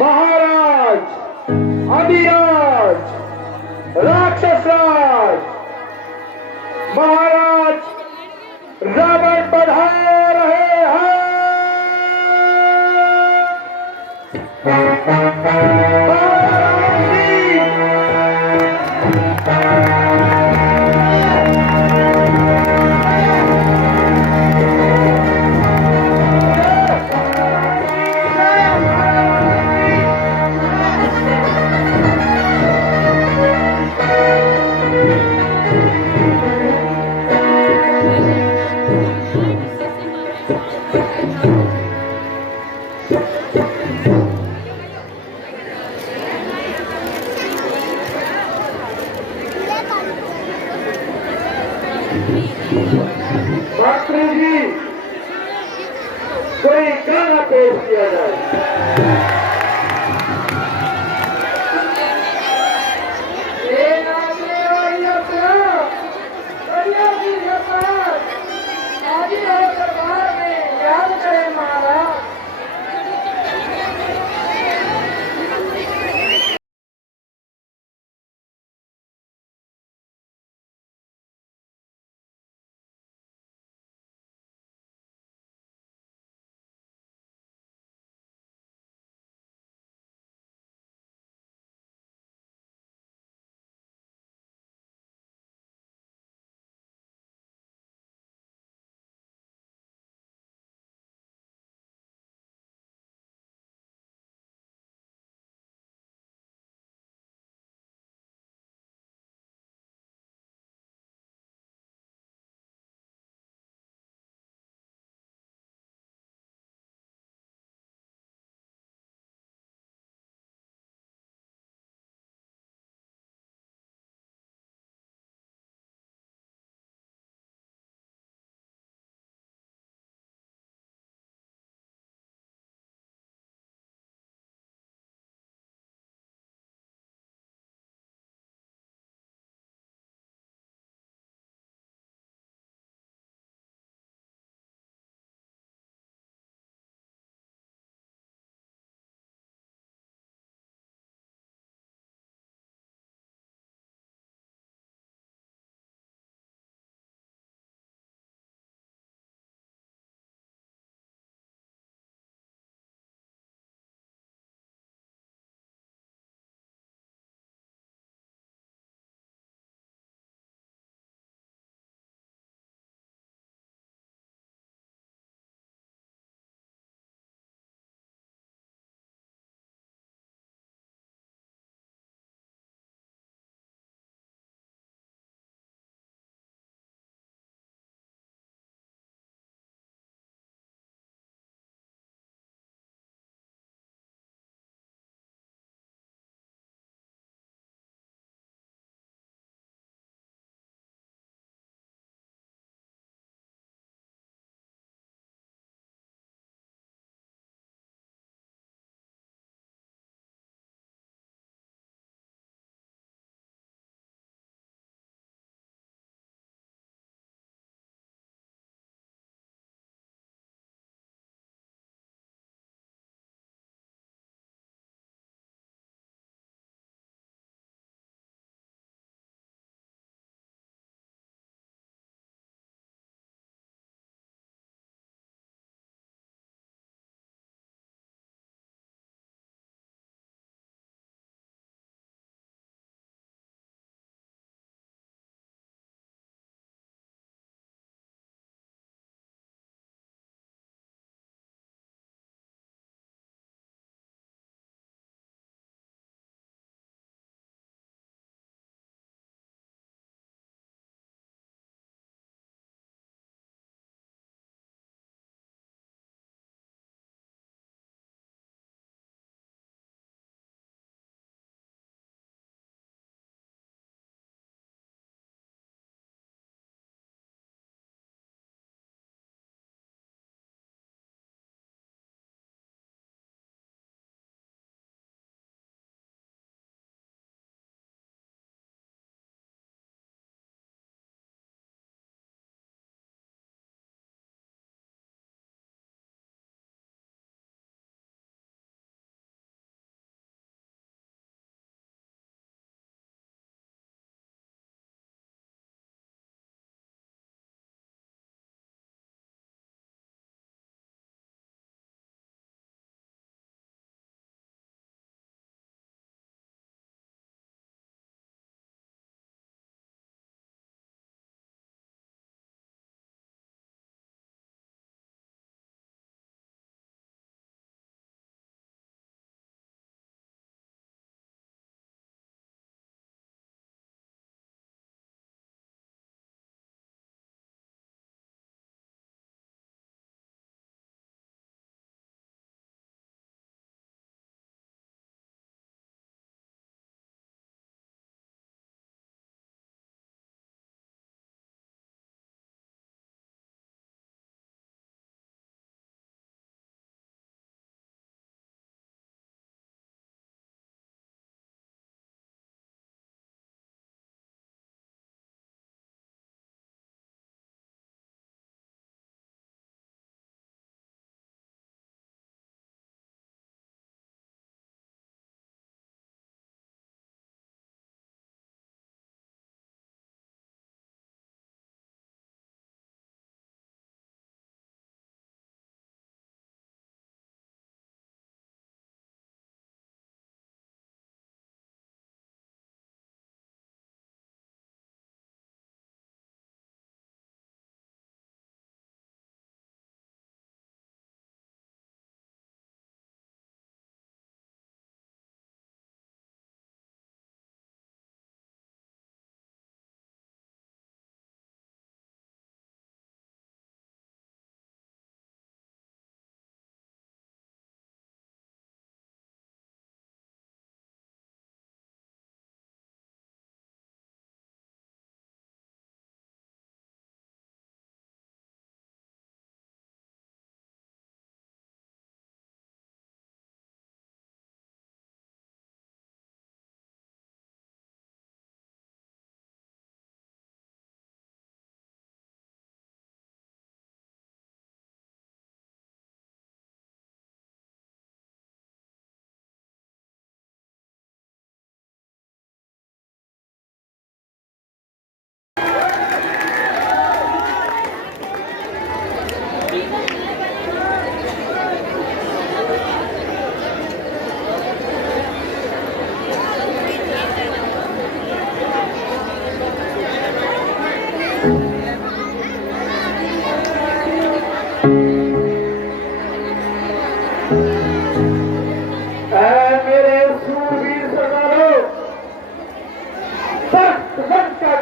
महाराज अधिराज राक्षसराज महाराज रावण पधार रहे हैं।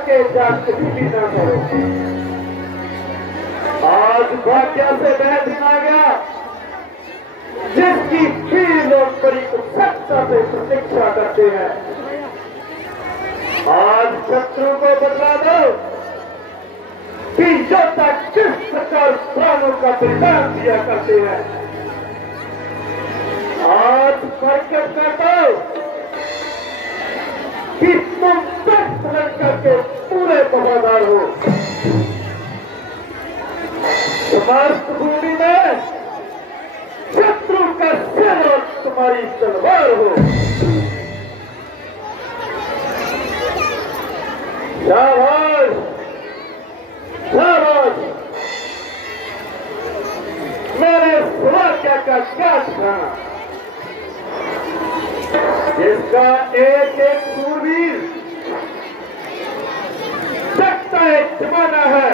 करके जांच भी न करो। आज भाग्य से वह दिन आ गया जिसकी भी लोग बड़ी उत्सुकता से प्रतीक्षा करते हैं। आज शत्रु को बतला दो कि योद्धा किस प्रकार प्राणों का बलिदान दिया करते हैं। आज प्रकट कर दो कि तुम लड़कर के पूरे वफादार हो। समस्त भूमि में शत्रु का सिर और तुम्हारी तलवार हो। शाबाश शाबाश, मेरे सुराख्या का क्या ठिकाना, जिसका एक एक सूरवीर सकता एक जमाना है।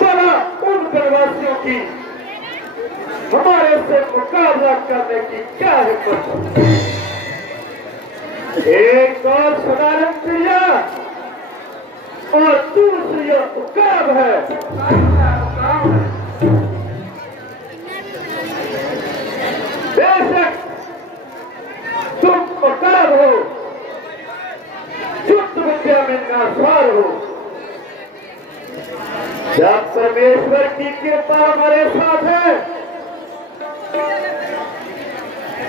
बड़ा उन गढ़वासियों की हमारे से मुकाबला करने की क्या हिम्मत है। एक और साधारण चिड़िया और दूसरी उकाब है। बेशक तुम उकाब हो, युद्ध विद्या में नासार हो। जब परमेश्वर की कृपा हमारे साथ है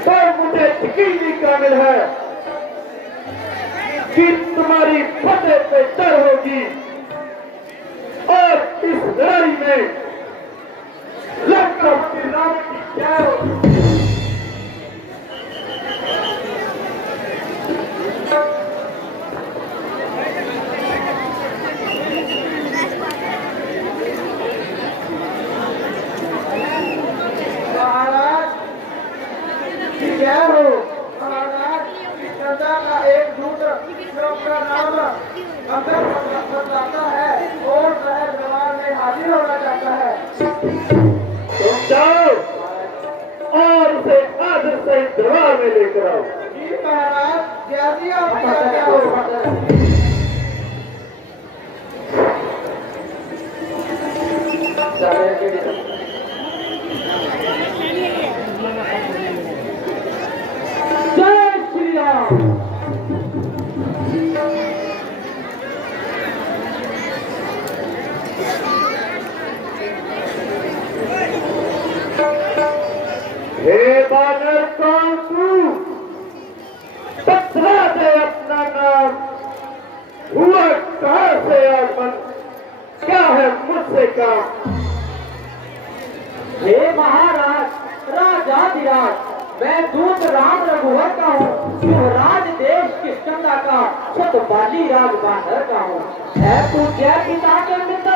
तो मुझे यकीन कामिल है कि तुम्हारी फतेह पे डर होगी और इस लड़ाई में लंका नाम की क्या होगी। क्या हो महाराज, प्रजा का एक दूत का नाम अंदर बताता है और शहर दरबार में हाजिर होना चाहता है। तुम जाओ और उसे आदर से दरबार में लेकर आओ। जी महाराज, जैसी आप आज्ञा हो। जय श्री राम। हे बानर कौन तू, बतला दे अपना नाम, हुआ कहां से आगमन, क्या है मुझसे काम। हे महाराज, राजाधिराज, मैं दूत राम रघुवर का हूँ, युवराज देश किष्किंधा का, सतपाली राज बानर का हूँ। है तू जय पिता के मित्र,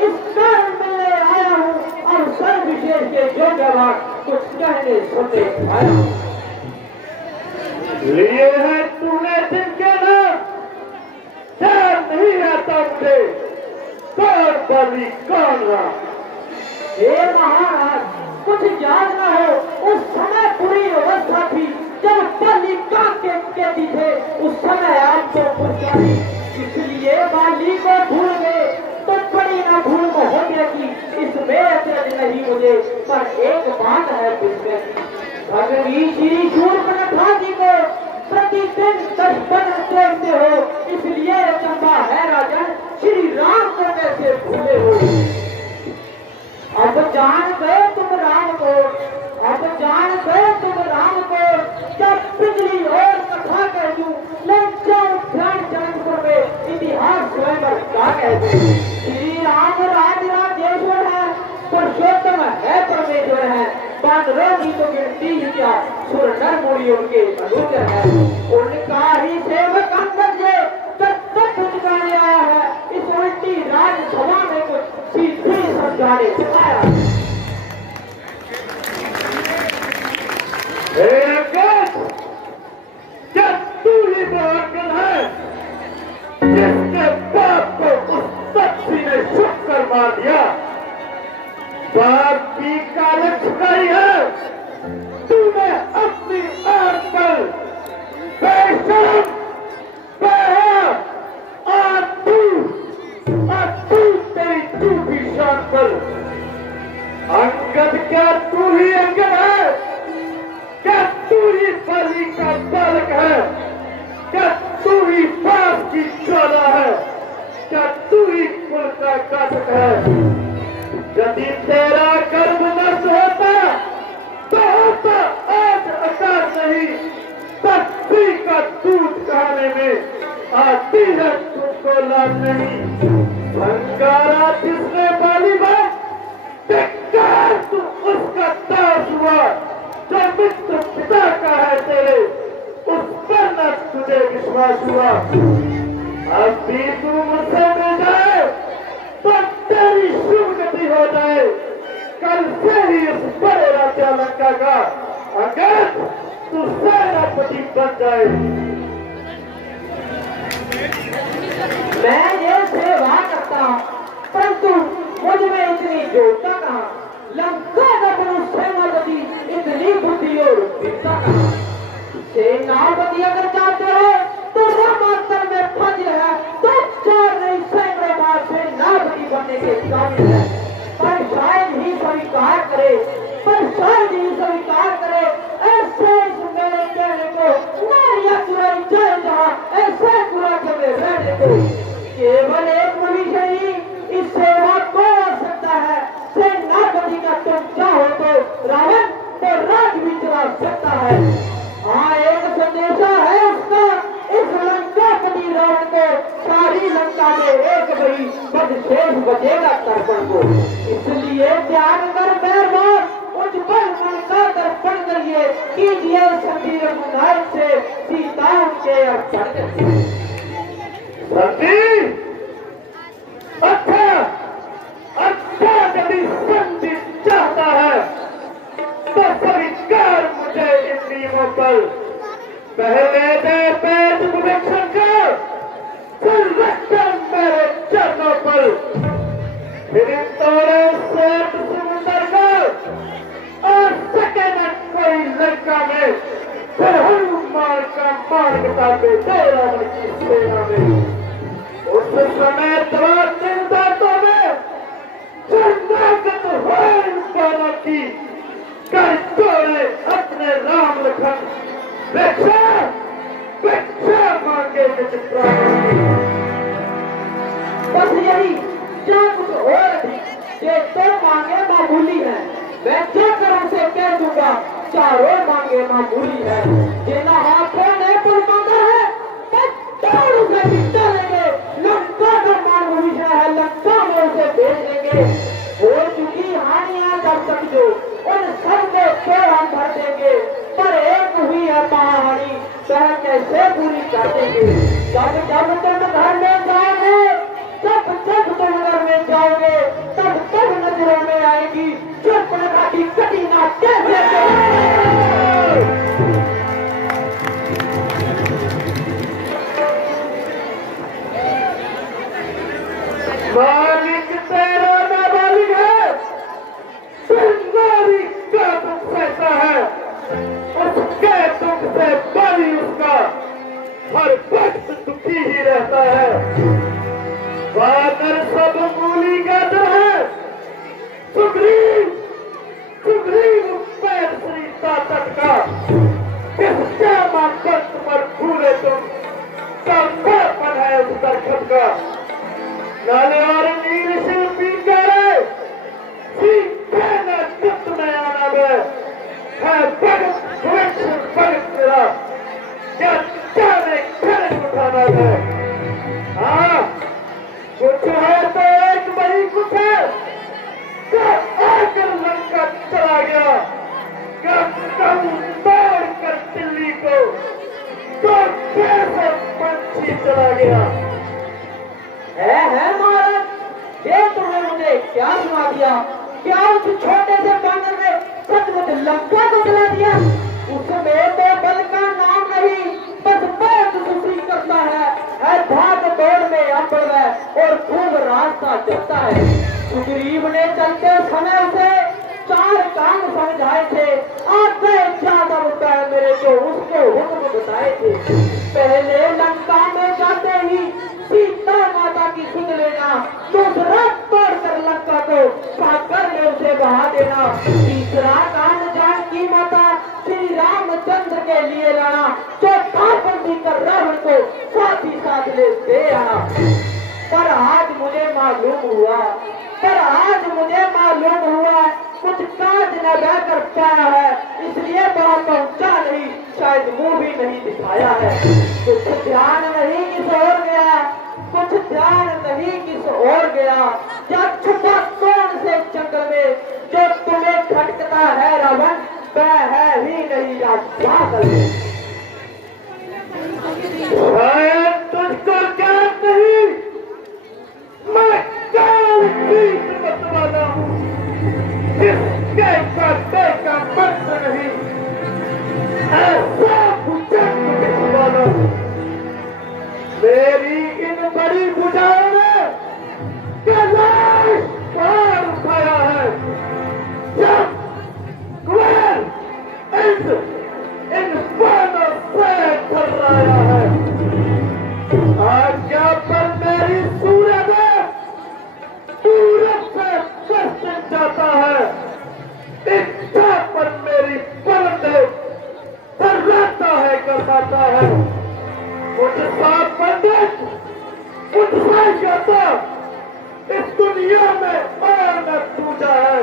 इस कारण मिलने आया हूँ और सर्व विशेष के जो जवाब कुछ कहने सुनने आया हूँ। लिए है तूने जिनके नाम, ध्यान नहीं आता मुझे, कौन बली कौन राम। हे महाराज, कुछ याद न हो उस समय पूरी अवस्था थी जब बलि कहती थे, उस समय आपको पुरस्कारी, इसलिए बाली को भूल गए तो बड़ी न भूल हो गई। इसमें अचरज नहीं मुझे, पर एक बात है विस्मय की, भगवी श्री शूर्पणखा जी को प्रतिदिन 10 बन देखते हो, इसलिए चंबा है राजन, श्री राम को कैसे भूले हो। अब जान गए तुम राम को, अब जान गए तुम राम को, जब पिछली और कथा कह दूं, लग जाऊं ध्यानचंद में इतिहास स्वयं का कह दूं। श्री राम राजेश्वर है, पुरुषोत्तम है परमेश्वर है, बानरों की तो गिनती ही क्या, सुर नर मुड़ी उनके अनुचर है। उनका ही सेवक अंगद ये तत्त ठिकाने आया है, इस उल्टी राजसभा में कुछ सीधी समझाने आया। क्या तू ही महाकल है जिसके बाप को उस तत्सी ने छुप कर मार दिया। बाप की काल छुड़ाई है तूने अपनी आंख पर, बेशरम पर। अंगद क्या तू ही अंगद है? क्या तू ही बलि का बालक है? क्या तू ही बाप की चोला है? क्या तू ही कुल का घातक है? यदि तेरा गर्भ नष्ट होता तो होता आज आकार नहीं, पत्नी का दूध खाने में आती है तुमको लाभ नहीं। अंगारा जिसने बाली में बेकार तू उसका दास हुआ, जो मित्र पिता का है तेरे उस पर न तुझे विश्वास हुआ। अब भी तू मुझसे मिल जाए तो तेरी शुभ गति हो जाए। कल से ही इस बड़े राजा लंका का अगर तू सेनापति बन जाए। मैं ये सेवा करता परंतु मुझ में इतनी योग्यता कहाँ? लंका का पुरुष सेनापति इतनी बुद्धि और वीरता कहाँ? सेनापति अगर चाहते हो तो रामांतर में फंज है तो 4 नहीं सैकड़ों बार सेनापति बनने के काबिल है। पर शायद ही स्वीकार करे, पर शायद ही स्वीकार करे ऐसे मेरे कहने को नारिया चुराई जाए जहाँ ऐसे पूरा कभी रहने को। केवल एक मनुष्य ही इस सेवा को आ सकता है। सेनापति का तुम चाहो तो रावण तो राज भी चला सकता है। हाँ एक संदेशा है उसका इस लंकापति रावण को, सारी लंका में एक बड़ी बदशेष बचेगा तर्पण को। इसलिए त्याग कर मेहरबान उज्जवल मन का दर्पण करिए, कीजिए सभी रघुनाथ से सीता के अर्पण करिए। सती अच्छा अच्छा यदि संधि चाहता है तो स्वीकार मुझे इन नियमों पर। पहले दे पैर विवेक्षण कर, फिर रखकर मेरे चरणों पर। फिर तोड़े सेठ समुंदर कर और सके न कोई लंका में, फिर हनुमान का मार्ग तापे तेरा मन की सेना में। उस समय दवा चिंता तो में शरणागत हो दोनों की, कर तोड़े अपने राम लखन, भिक्षा भिक्षा मांगे विचित्रा। बस यही क्या कुछ और भी ये तो मांगे मामूली है। मैं जाकर उसे कह दूंगा चारों मांगे मामूली है। जिना हाथों ने पुल मांगा है मैं तोड़ उसे मिटा लेंगे। लंका का मान भविष्य है, लंका में उसे भेज देंगे। हो चुकी हानियां जब तक जो उन सब को तो हम भर देंगे, पर एक हुई है महाहानि वह कैसे पूरी कर देंगे। जब जब तुम घर में जाओगे, जब जब तुम घर में जाओगे तब तब नजरों में आएगी चुपड़ा की कटीना कैसे। मालिक तेरा नाबालिग है, नारी का दुख सहता है, उसके दुख से बड़ी उसका हर वक्त दुखी ही रहता है। वानर सब मूली गाजर है, सुग्रीव सुग्रीव पैर श्री ताकत का, किसका मापन पर भूले तुम, कंपन है उस दरखत का। काले और नील शिल्पी करे सीखे न चित्त में आना में है भगत वृक्ष भगत मेरा, क्या जाने खड़े उठाना है। हाँ कुछ है तो एक वही कुछ है, क्या आकर लंका चला गया, क्या कम तोड़ कर दिल्ली को तो कैसे पंछी चला गया। है महाराज ये तुमने मुझे क्या सुना दिया? क्या उस छोटे से बानर ने सचमुच लंका को जला दिया? उसमें तो बल का नाम नहीं, बस बहुत सुखी करता है भाग दौड़ में अम्बल है और खूब रास्ता चलता है। सुग्रीव ने चलते समय उसे 4 काम समझाए थे, आधे ज्यादा रुपए मेरे जो उसको हुक्म बताए थे। पहले लंका में जाते ही सीता माता की सुन लेना, दूसरा तोड़ कर लंका को बहा देना। तीसरा कांड जानकी माता श्री रामचंद्र के लिए लाना। चौथा बंदी कर रावण को साथ ही साथ ले दे आना। पर आज मुझे मालूम हुआ कुछ काज न बहकर पाया है, इसलिए वहां पहुंचा नहीं, शायद मुंह भी नहीं दिखाया है। कुछ ध्यान नहीं किस और गया, जब छुपा कौन से जंगल में, जो तुम्हें खटकता है रावण, वह है ही नहीं पागल। शायद तुझको ज्ञान नहीं, मैं काल की मतवाला हूँ, जिसके काटे का मंत्र नहीं, ऐसा भुजंग वाला। मेरी इन बड़ी भुजाओं ने कैलाश पार उठाया है। जब कुबेर इंद्र इन बाणों से ठर्राया है, आज्ञा पर मेरी सूरज पूरब से पश्चिम जाता है, इच्छा पर मेरी परदेव थर्राता है, करता है। मुझसा पंडित, मुझसा ज्ञाता इस दुनिया में और न पूजा है।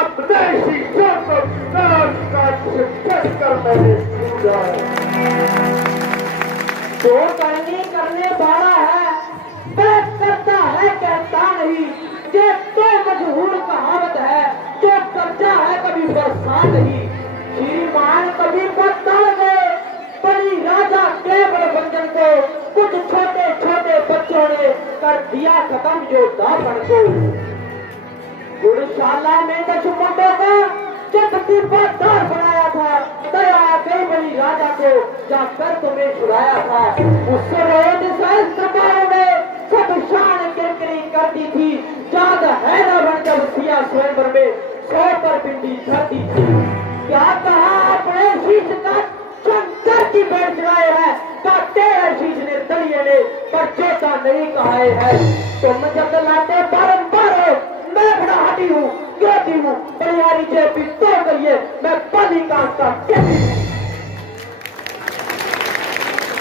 अपने शिष्यों को कान काट कर मैंने पूजा है। जो करने वाला है वह करता है, कहता नहीं। ये तो मजहूर कहावत है, जो करता है कभी बरसा नहीं। श्रीमान कभी बता गए बड़ी राजा केवल भंजन को, कुछ छोटे छोटे बच्चों ने कर दिया खत्म जो दापन को। गुरुशाला में दुश्मनों का जब दीपादार बनाया था, दया गई बड़ी राजा को जाकर तुम्हें छुड़ाया था। उस रोज सहस्त्र में सब शान किरकिरी करती थी, याद है रावण जब सिया स्वयंवर में 100 पर पिंडी धरती थी। क्या कहा अपने शीश का शंकर की बैठ चढ़ाए है, काटे है शीश ने दलिए ने, पर चेता नहीं कहाए है। तुम जब लाते बारंबार हो, मैं बड़ा हटी हूँ, ज्योति हूँ, बलिहारी जेपी तो करिए, मैं बालिकांत का केपी हूँ।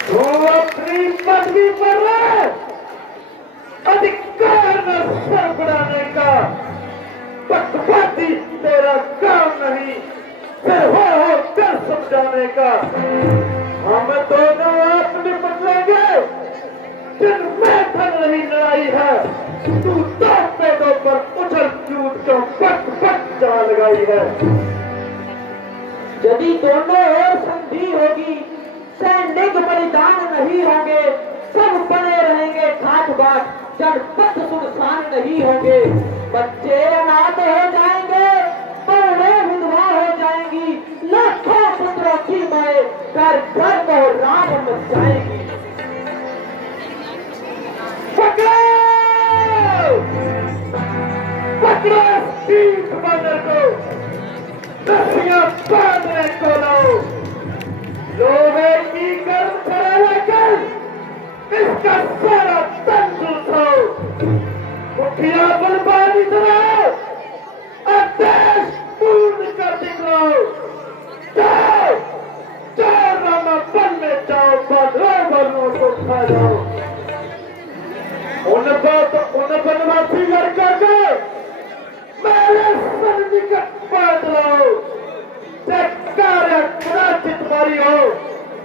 तू अपनी पदवी पर रहे, अधिकार में सर बढ़ाने का, पक्षपाती तेरा काम नहीं, फिर हो कर समझाने का। हम दोनों आप निपट लेंगे, जिनमें धन नहीं लड़ाई है। तू दो पेड़ों पर उछल कूद क्यों पट जा लगाई है। यदि दोनों ओर संधि होगी, सैनिक बलिदान नहीं होंगे, सब बने रहेंगे ठाठ बाट, जनपद सुनसान नहीं होंगे। बच्चे अनाथ हो जाएंगे, बहुएं विधवा हो जाएंगी, लाखों पुत्रों की माए घर घर को राम मच जाएगी। पकड़ो सीख बंदर को, रस्सियां बांधने को लो, लोहे की गर्म खड़ा कर इसका सारा तन उठाओ। मुखिया बलबानी चलाओ, आदेश पूर्ण कर दिखाओ। जाओ जाओ रामा बन में जाओ, बदलों को खा जाओ। उन बनवासी लड़कों को मेरे सर निकट बांध लो, कार्य कदाचित मारी हो।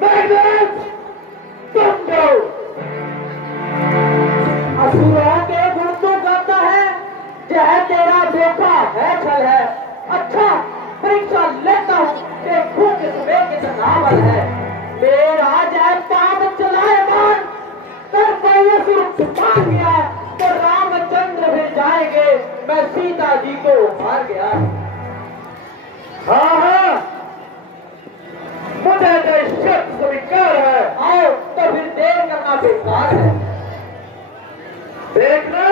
मैग्नेट तुम जाओ। असुरों के गुण तो गाता है, यह तेरा बेटा है छल है। अच्छा परीक्षा लेता हूँ, देखूं किसमें कितना बल है। मेरा जय पाप चलाए मान कर कोई असुर छुपा गया, तो रामचंद्र भी जाएंगे, मैं सीता जी को मार गया। हाँ मुझे तो शब्द स्वीकार है। आओ तो फिर देर करना बेकार है। देखना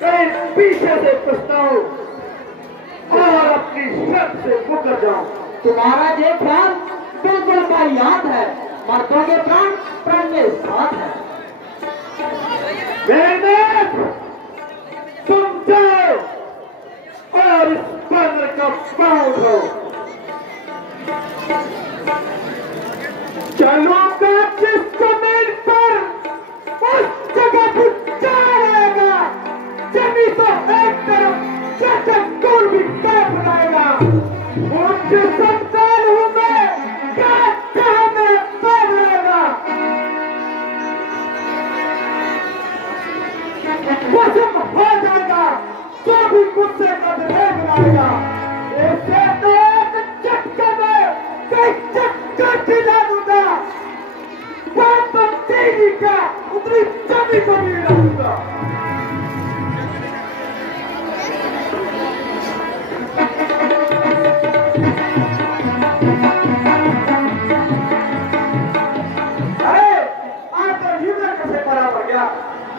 कहीं पीछे से पछताऊं और अपनी शर्त से मुकर जाऊं। तुम्हारा ये ख्याल बिल्कुल वाहियात है, मर्दों के प्राण प्राण के साथ है। मेहनत तुम जाओ और इस बंदर का पाँव उठाओ। चलूंगा जिस जमीन पर उस जगह पुचारेगा, जमीन तो एक तरफ चटकुल भी कैप बनाएगा। उनसे संतान हूं मैं, क्या चाह में पैदा वसम हो जाएगा, जो भी गुस्से का दिल बनाएगा। ऐसे तो एक चक्कर में कई चक्कर दिला दूंगा, बाप तेरी का उतनी जमी को भी मिला दूंगा।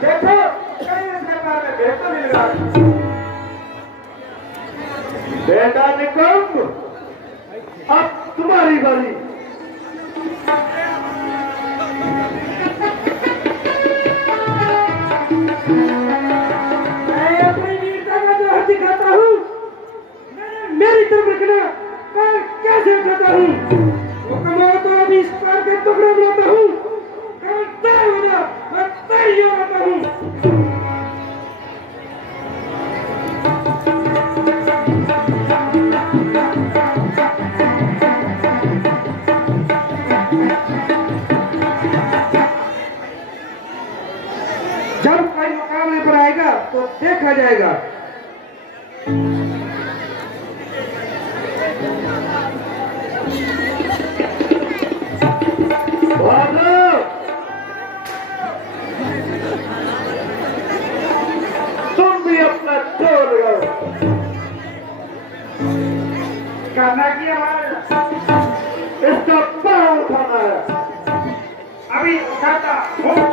देखो कहीं इस सरकार में बेहतर मिल रहा है। बेटा निकम, अब तुम्हारी बारी। मैं अपनी वीरता का जोहर दिखाता हूँ। मेरी तरफ रखना, मैं कैसे उठाता हूँ। हुक्म हो तो अभी इस पार के टुकड़े बनाता हूँ। मैं तैयार होता हूँ। जब कोई मुकाबले पर आएगा तो देखा जाएगा। तुम भी अपना जोर लगाओ। करना क्या है? इसका पाँव उठाना है। अभी उठाता हूँ।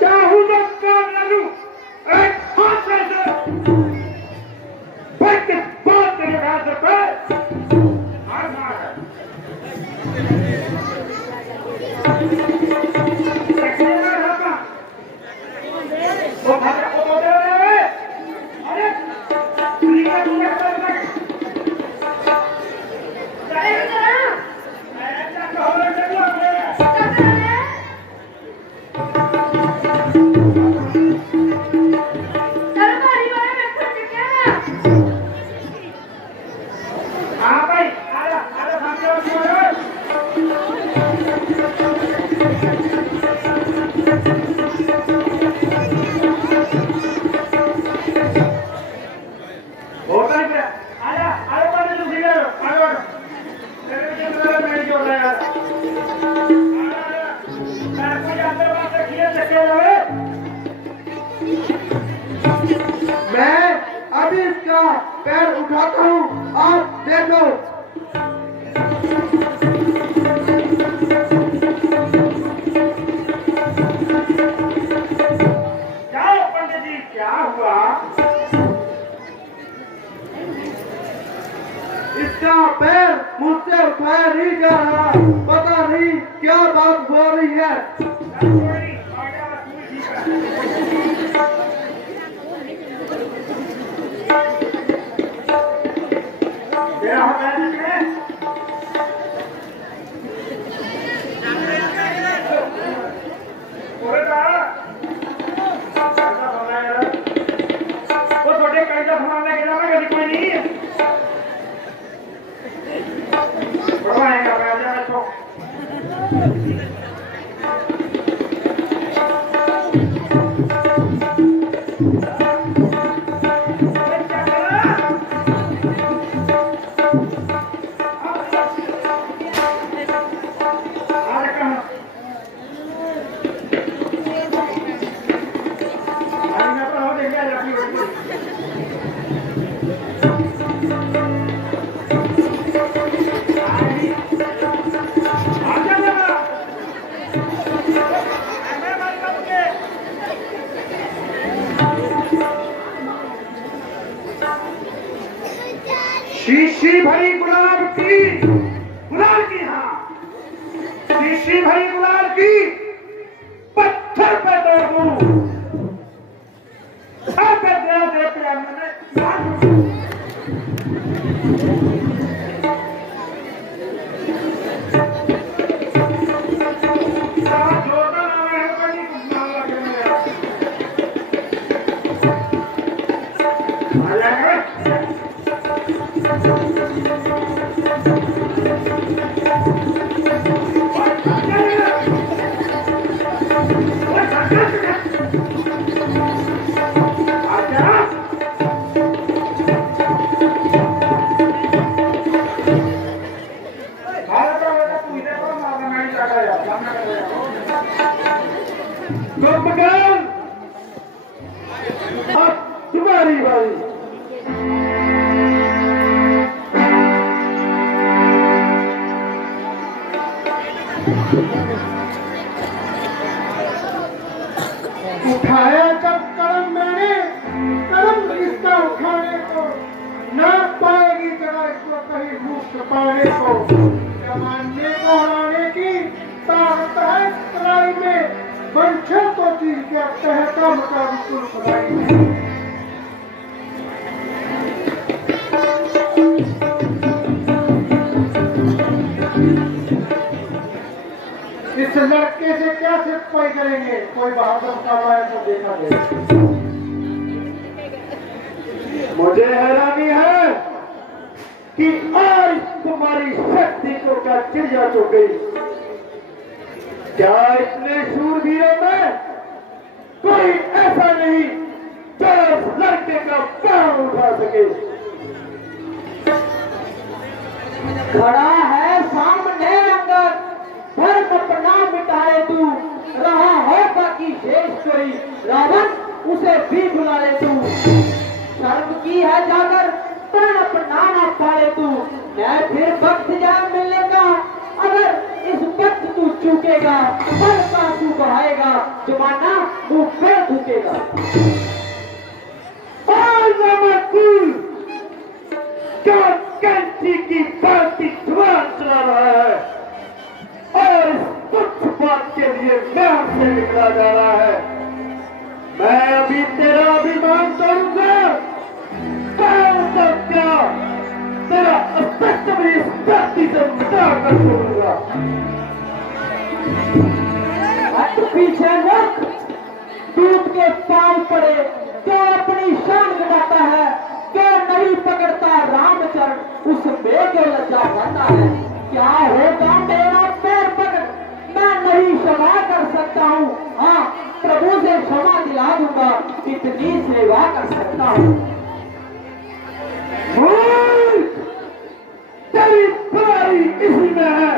चाहूदा कर लूं एक हाथ से बैठ के बात करे हाथ पे हार मार वो भाग वो दे रहे अरे दुनिया दुनिया कर मैं अभी इसका पैर उठाता हूँ और देखो क्या पंडित जी क्या हुआ? इसका पैर मुझसे उठाया नहीं जा रहा, पता नहीं क्या बात हो रही है। शीशी भरी गुलाब की हाँ, शीशी भरी गुलाब की पत्थर पे तोड़ दूं। दे प्रेम मैंने तुम्हारी बारी। उठाया जब कलम मैंने, कलम इसका उठाने को ना पाएगी जगह इसको कहीं मुक्त पाने को। जमाने को हराने की ताकत है तराई में, वंशों को चीज के तहकम का बिल्कुल खुदाई में। इस लड़के से क्या सिपाही करेंगे, कोई बहादुर का तो देखा जाए। मुझे हैरानी है कि आज तुम्हारी शक्ति को क्या चिड़िया चुक गई। क्या इतने शूरवीरों में कोई ऐसा नहीं जो उस लड़के का पांव उठा सके। खड़ा है सामने अंगद, धर्म अपना मिटाए तू, रहा होगा कि शेष कोई रावण उसे भी बुला ले तू। शर्म की है जाकर प्राण अपना ना पाले तू, मैं फिर वक्त जाए मिलने का, अगर इस वक्त तू चूकेगा पल का तू बहाएगा, जमाना मुंह पे थूकेगा। क्या कैंची की बाती जुबान चला रहा है और इस कुछ बात के लिए मैं आपसे निकला जा रहा है। मैं अभी तेरा अभिमान करूंगा, तो क्या तेरा अस्तित्व भी इस धरती से मिटा कर छोड़ूंगा। पीछे मुख दूध के पांव पड़े जो अपनी शान गवाता है, जो नहीं पकड़ता रामचरण उसमें जो लज्जा पाता है। क्या होगा मेरा पैर पकड़, मैं नहीं क्षमा कर सकता हूँ, हाँ प्रभु से क्षमा दिला दूंगा, इतनी सेवा कर सकता हूँ। तेरी बुराई इसी में है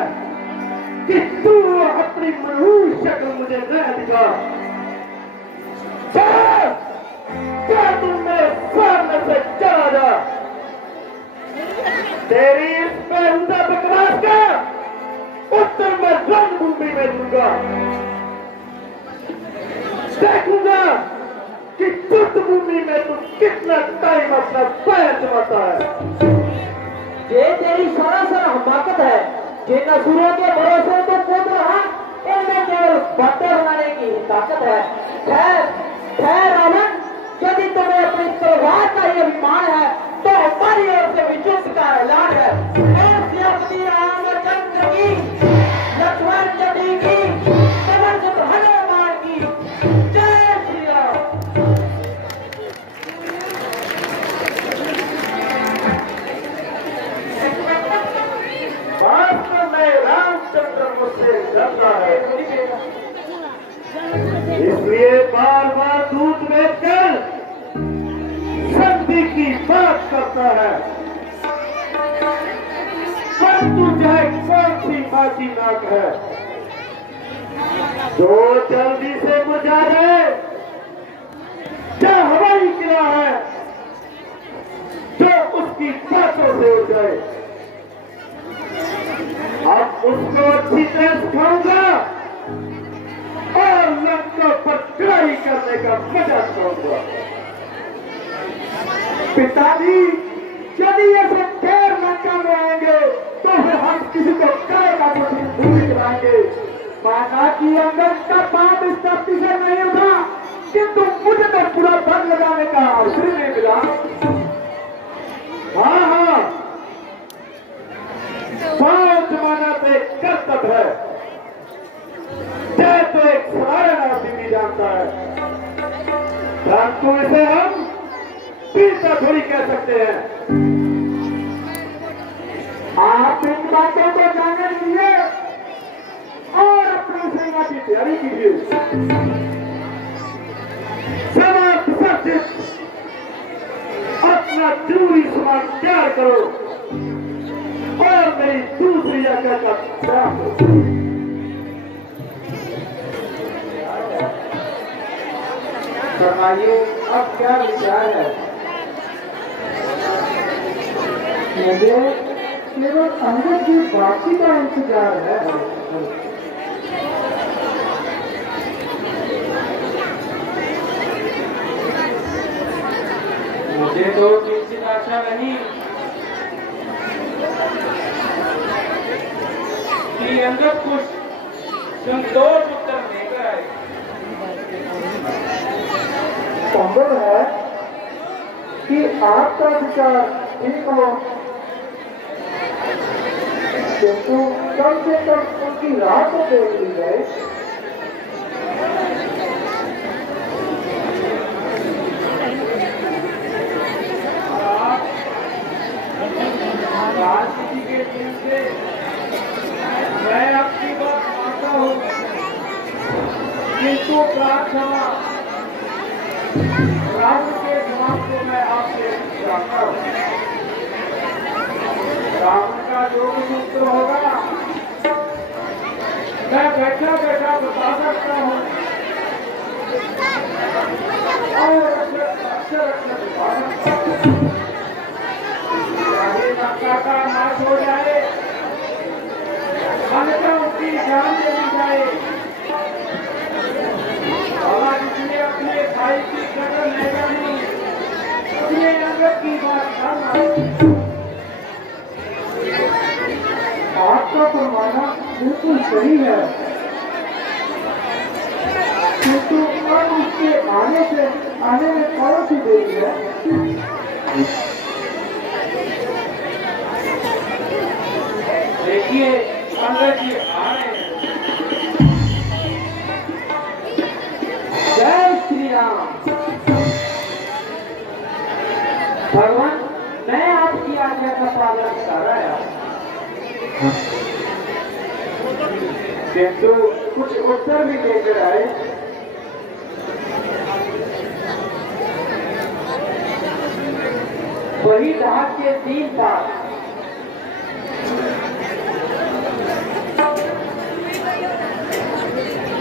कि तू अपनी मनहूस शक्ल मुझे न दिखा। क्या तुम मेरे सामने से चला जा। तेरी इस बेहुदा बकवास का उत्तर मैं रणभूमि में दूंगा। देखूंगा कि युद्ध भूमि में तू कितना टाइम अपना पैर जमाता है। ये तेरी सरासर हमाकत है, जिन असुरों के भरोसे तो कूद रहा, इनमें केवल बातें बनाने की ताकत है। खैर रावण, यदि तुम्हें अपनी तलवार का ही अभिमान है तो हमारी ओर से विजय का ऐलान है। सियापति रामचंद्र की, लक्ष्मण जी की, पवन सुत हनुमान की जय श्री राम। वास्तव में रामचंद्र मुझसे डरता है, इसलिए बार बार दूध बेचकर संधि की बात करता है। परंतु चाहे कौन सी बाकी नाक है, जो जल्दी से बुझा रहे, क्या हवाई किला है जो उसकी बातों से उठ जाए। अब उसको अच्छी तरह सिखाऊंगा और लंका पर चढ़ाई करने का मजा कहूंगा। पिताजी, यदि ऐसे हालांकि अंगद का पाप इस धरती से नहीं उठा, किंतु मुझे तो पूरा बल लगाने का अवसर नहीं मिला। हाँ हाँ, पाँव जमाना तो एक कर्तव्य है, जय तो एक सारा आदमी जानता है, परंतु इसे हम पीछा थोड़ी कह सकते हैं। आप इन बातों को जाने लीजिए और अपनी सेना की तैयारी कीजिए। समाप्त सचित, अपना जरूरी सामान तैयार करो और मेरी दूसरी यात्रा का प्रयास करो। फरमाइए, अब क्या विचार है? मुझे केवल अंगद की वापसी का इंतजार है। मुझे तो किसी आशा नहीं कि अंगद कुछ संतोष उत्तर देकर आए। संभव है कि आपका विचार ठीक हो, किंतु कम से कम उनकी राह तो देख ली जाए। राजनीति के दिन से मैं आपकी बात मानता हूँ, किंतु प्रार्थना राम के जवाब को मैं आपसे जानता हूँ। रावण का जो भी सूत्र होगा मैं बैठा बैठा बता सकता हूँ और अक्षर अक्षर बता सकता हूँ। चाहे लंका का नाश हो जाए, अन्यथा उसकी जान चली जाए, और जिसने अपने भाई की कदर नहीं जानी उसने अंगद की बात न मानी। आपका फरमाना बिल्कुल सही है, किंतु अब उसके आने में कौन सी देरी है? देखिए अंगद जी आ रहे हैं। जय श्री राम। भगवान, मैं आपकी आज्ञा का पालन कर रहा हूँ, किंतु कुछ उत्तर भी लेकर आए। वही रात के 3 पास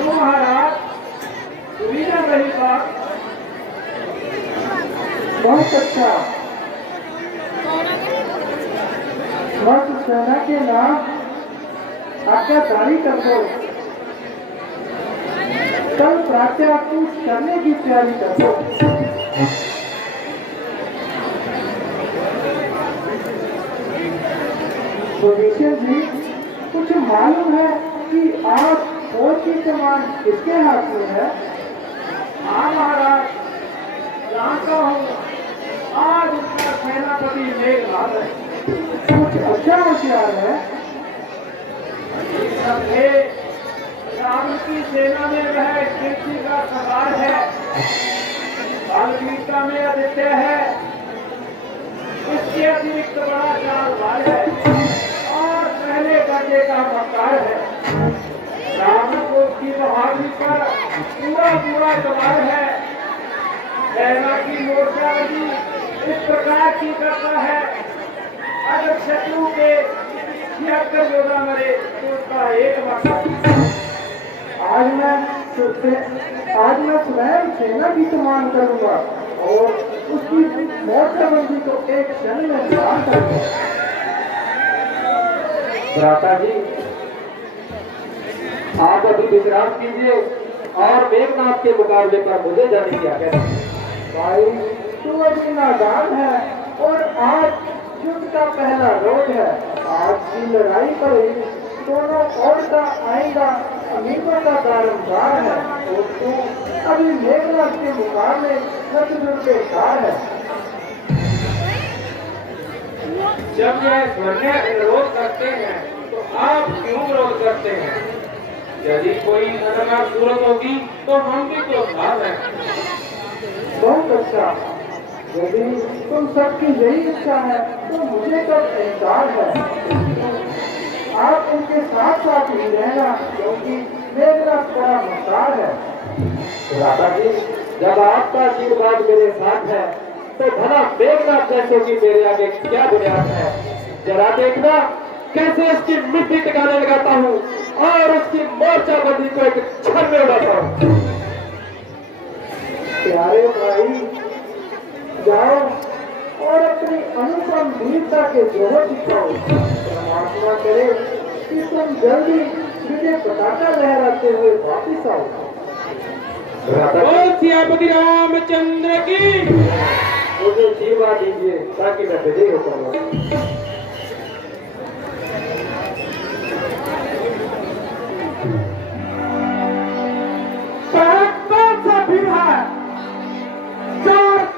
महाराज सुविधा रही बात। बहुत अच्छा, बस सेना के नाम आज्ञाकारी कर दो। कल प्रातः कूच करने की तैयारी कर दो। विशेष जी, कुछ मालूम है कि आज फौज की कमान किसके हाथ में है? हाँ महाराज, जानता हूँ आज उनका सेनापति मेघनाद है। कुछ अच्छा होशियार है। समझे, रावण की सेना में वह कृषि का सरदार है, वाल्मीकि में आदित्य है, इसके अतिरिक्त बड़ा चालबाज है और पहले दर्जे का मक्कार है। रावण को उसकी बहादुरी पर पूरा जवाब है। सेना की मोर्चाबंदी इस प्रकार की करता है, अगर शत्रु के 76 योद्धा मरे तो उसका एक मरता। आज मैं स्वयं सेना की कमान करूंगा और उसकी मोर्चाबंदी को एक क्षण में निकाल दूंगा। भ्राता जी, आप अभी विश्राम कीजिए और मेघनाथ के मुकाबले पर मुझे जाने की आज्ञा है। भाई, तू अभी नादान है और आज युद्ध का पहला रोज है। आज की लड़ाई पर ही दोनों और का आएगा अमीरों का दारोमदार है और तू अभी मेघनाथ के मुकाबले बेकार है। जब यह स्वर्णिया विरोध करते हैं तो आप क्यों विरोध करते हैं? यदि कोई खतरनाक सूरत होगी तो हम भी क्रोधार हैं। बहुत अच्छा, यदि तुम सबकी यही इच्छा है तो मुझे तब इंकार है। आप उनके साथ साथ ही रहना, क्योंकि मेघनाथ बड़ा मुख्तार है। राधा जी, जब आपका आशीर्वाद मेरे साथ है तो भला मेघनाथ जैसे की मेरे आगे क्या बुनियाद है? जरा देखना कैसे इसकी मिट्टी टिकाने लगाता हूँ और उसकी मोर्चाबंदी को एक क्षण में उड़ाता हूँ। प्यारे भाई, जाओ और अपनी अनुपम वीरता के जोहर दिखाओ। परमात्मा करे कि तुम जल्दी मुझे पताका लहराते हुए वापिस आओ। बोल सियापति रामचंद्र की। मुझे जीवा दीजिए ताकि मैं विजय हो पाऊँ। कौन सा भीड़ है जो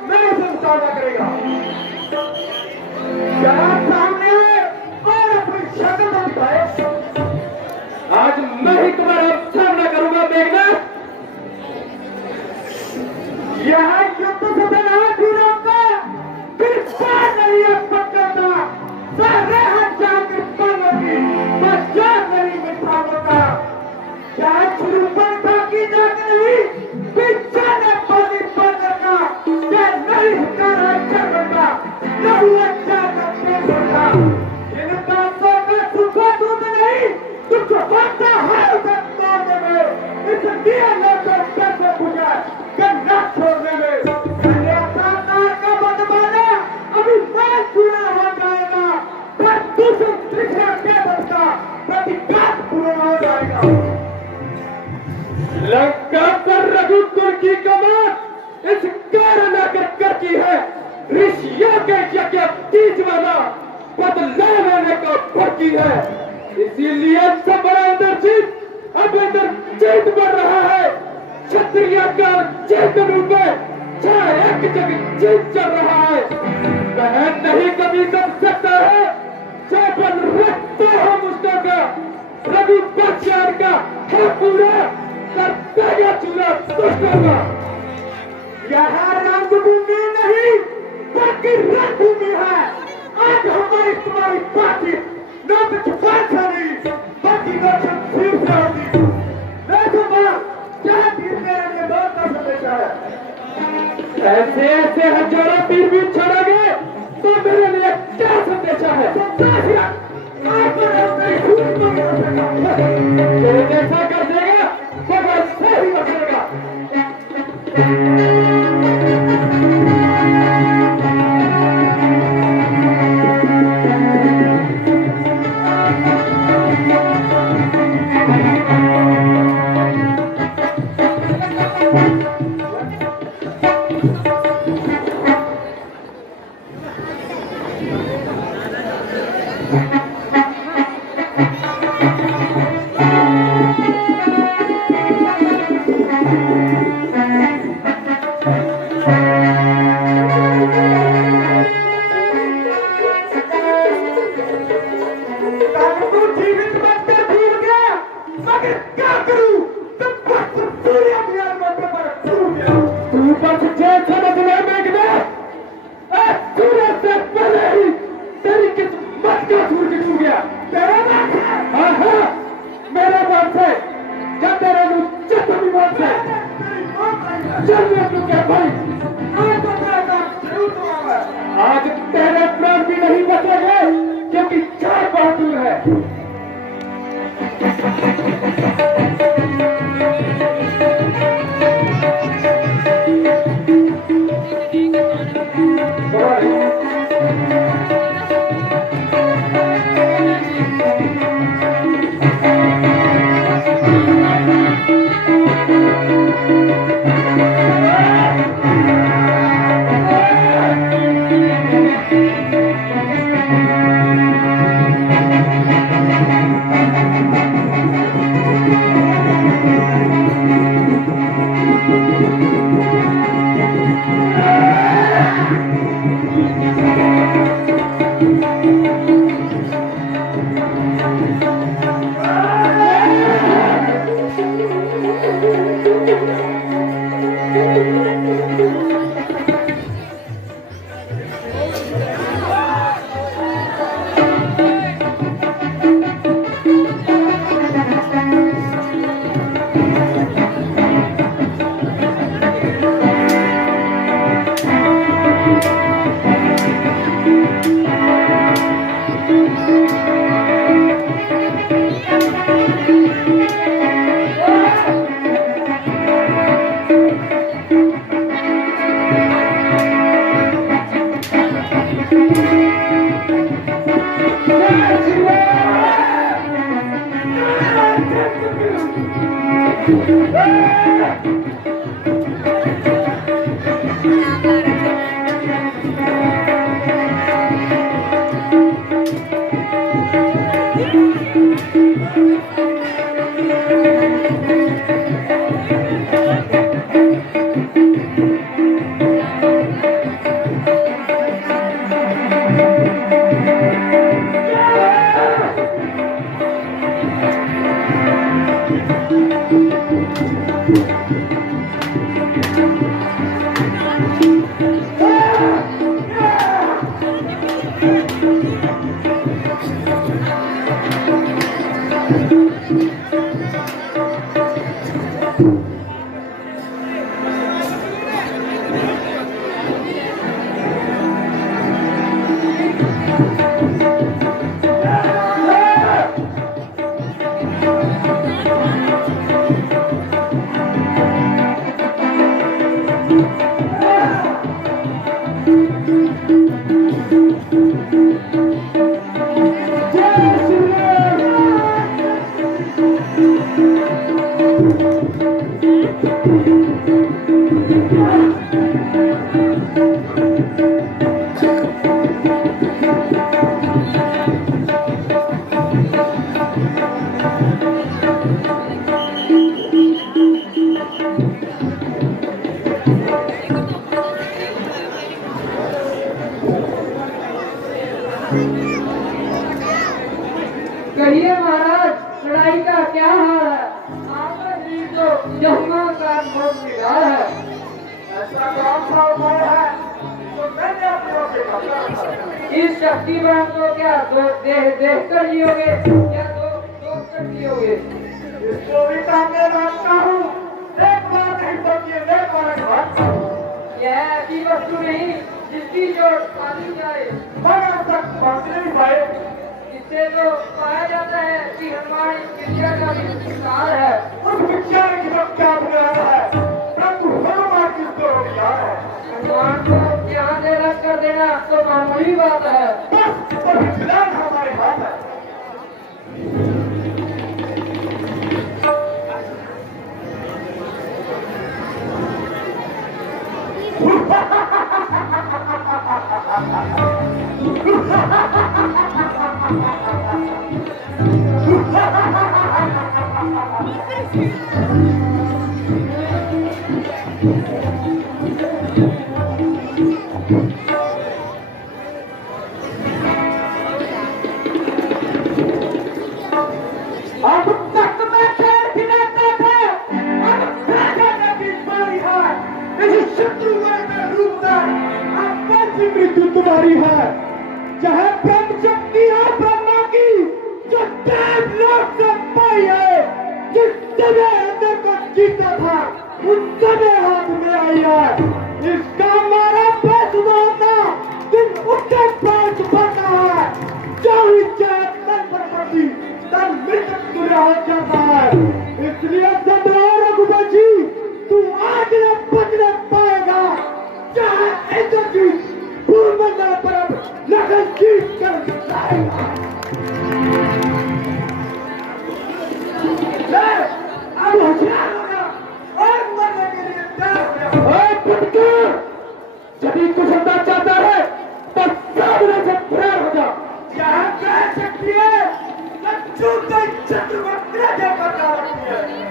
मेरे से मुकाबला करेगा? जरा सामने और अपनी शक्ल तो दिखाए। आज मैं ही तुम्हारा सामना करूंगा मेघनाथ। यह युद्ध से बना वीरों का किसका नहीं है पकड़ना। सारे हजार के पलोगी बच्चा नहीं मिठाओं का। चाहे छुरुपन बाकी जाग नहीं पीछे ने पानी पकड़ना। ये नहीं करा चलना नहीं अच्छा करते होगा। इन दांतों का सुखा दूध नहीं तुझ होता है उधर तोड़ने में। इसलिए लोगों कैसे बुझा गन्ना छोड़ने में। का बदमाना अभी मैं पूरा हो जाएगा। फिर दूसरे तीसरे टेबल का प्रतिघात पूरा हो जाएगा। लंका पर रघुकुल की कमान इस कारण करती है। ऋषियों के यज्ञ तीज वाला बदला लेने का बाकी है। इसीलिए सब अंदर जीत अब अंदर जीत बढ़ रहा है। क्षत्रिय का चेतन रूप में एक जगह जीत चल रहा है। वह नहीं कभी कर सकता है जो बल रखता है मुझको का रघुपक्षार का है पूरा कर देगा चूरा दुष्टों का। यह रंगभूमि नहीं बल्कि रणभूमि है। आज हमारी तुम्हारी बातचीत न तो छुपा नहीं बाकी न फिर से होगी। क्या तीर मेरे लिए बहुत का संदेशा है। ऐसे ऐसे हजारों तीर भी छोड़ोगे तो मेरे लिए क्या संदेशा है? तेरे जैसा कर देगा तो वैसे ही बचेगा। आज तेरे प्राण भी नहीं बचेंगे क्योंकि चार बहादुर है। कहिए महाराज, लड़ाई का क्या हाल है? आपका शरीर तो यमुना का बहुत बिगाड़ है। ऐसा कौन सा उपाय है तो मैंने अपने ओर देखा था? इस शक्तिवान को क्या देख कर लियोगे या दो कर लियोगे? इसको भी सामने रखता हूँ, एक बार नहीं तो ये मैं मारेगा। यह ऐसी वस्तु नहीं जिसकी चोट पाली जाए, मगर तक पहुँच नहीं पाए। इससे तो कहा जाता है कि हमारी विद्या का भी विस्तार है। उस विचार की तो क्या बुलाया है, परंतु हनुमान किस तो क्या है? हनुमान को यहाँ से रख कर देना तो मामूली बात है। बस वही प्लान हमारे हाथ है। अब तक मैं खेल खिलाता था, अब राजा की बारी है। इस शत्रु में रूप में अब कौन-सी मृत्यु तुम्हारी है? चाहे ब्रह्म शक्ति हो ब्रह्मा की, जो देव लोक से पाई है, जिस समय अंदर को जीता था उस समय हाथ में आई है। इसका हमारा फैसला होता दिन उसके पास बढ़ता है, जो ही चाहे तन पर पड़ती तन मृतक तुला हो जाता है। इसलिए चंद्रा रघुवंशी, तू आज न बचने पाएगा, चाहे इंद्र भूमंडल पर अब लगन जीत कर दिखाएगा। अब होशियार होगा और मरने के लिए तैयार हो जा। जब भी कुछ होना चाहता है तो सामने से फरार हो जा। यह कह सकती है लज्जू का चक्रवर्ती राजा बता रही है।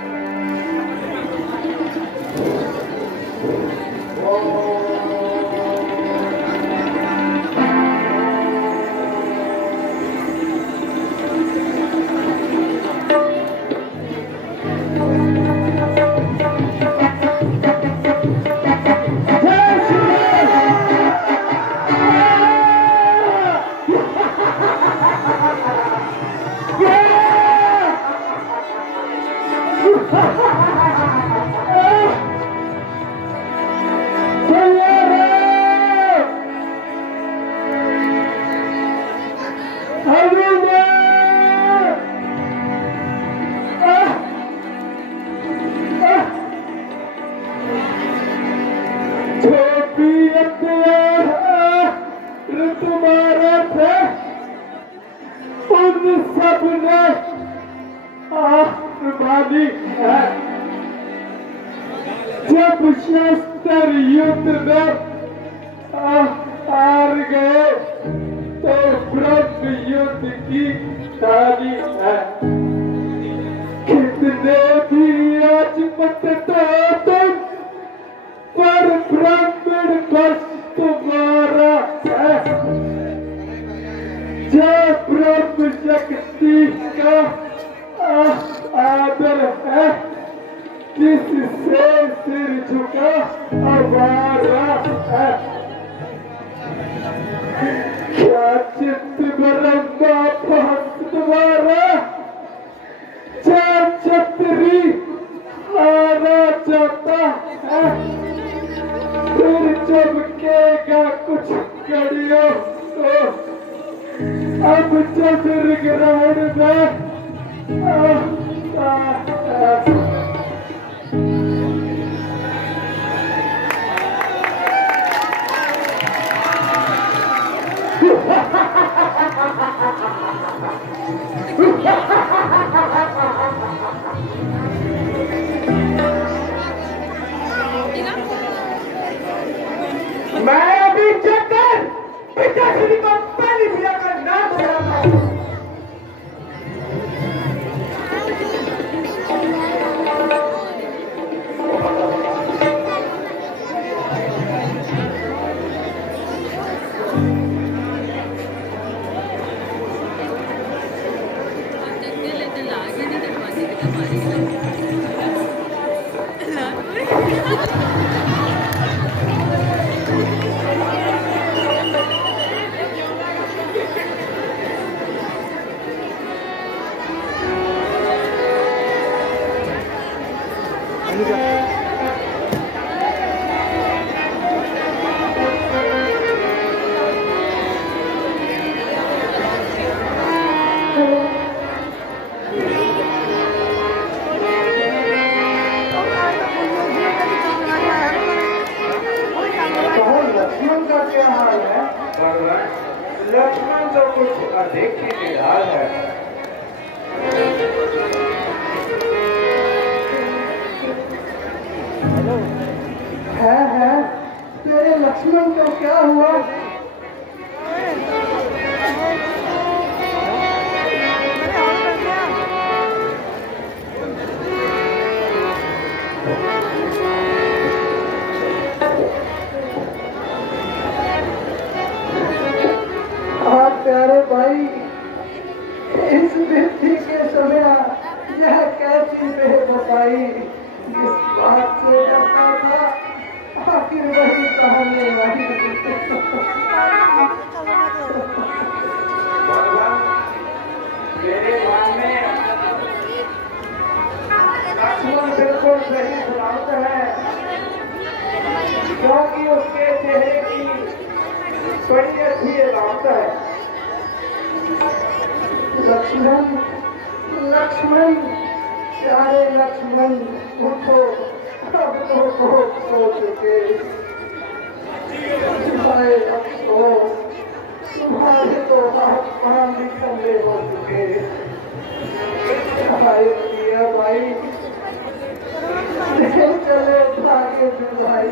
तुम्हारे थे उन सब ने कुर्बानी है। जब शस्त्र युद्ध में हार गए तो ब्रह्म युद्ध की ताली है। कितने भी राजपथ तो तुम पर ब्राह्मण बस तुम्हारा है। जय ब्रह्म शक्ति का आदर है, किससे सिर झुका हमारा है। क्या चित्त ब्रह्मा भक्त तुम्हारा, जब छतरी हारा जाता है, फिर चमकेगा कुछ घड़ियों तो अब चंद्रग्रहण में मैं अभी चक्कर पिताश्री को पहली पूजा का नाम दे रहा हूं। लक्ष्मण तो कुछ अधिक ही निराल है। है तेरे लक्ष्मण को क्या हुआ? प्यारे भाई, इस वृद्धि के समय यह कैसी बेवफाई, इस बात से डरता था, आखिर वही कहानी वही। मेरे मन में लक्ष्मण बिल्कुल सही सलामत है, क्योंकि उसके चेहरे की बड़ी अच्छी अलामत है। लक्ष्मण, लक्ष्मण, प्यारे लक्ष्मण, उठो, अब तो बहुत सो चुके। तुम्हारे अफसोस, तुम्हारे तो हाथ पांव भी ठंडे हो चुके। प्रिय भाई, चले भागे भाई।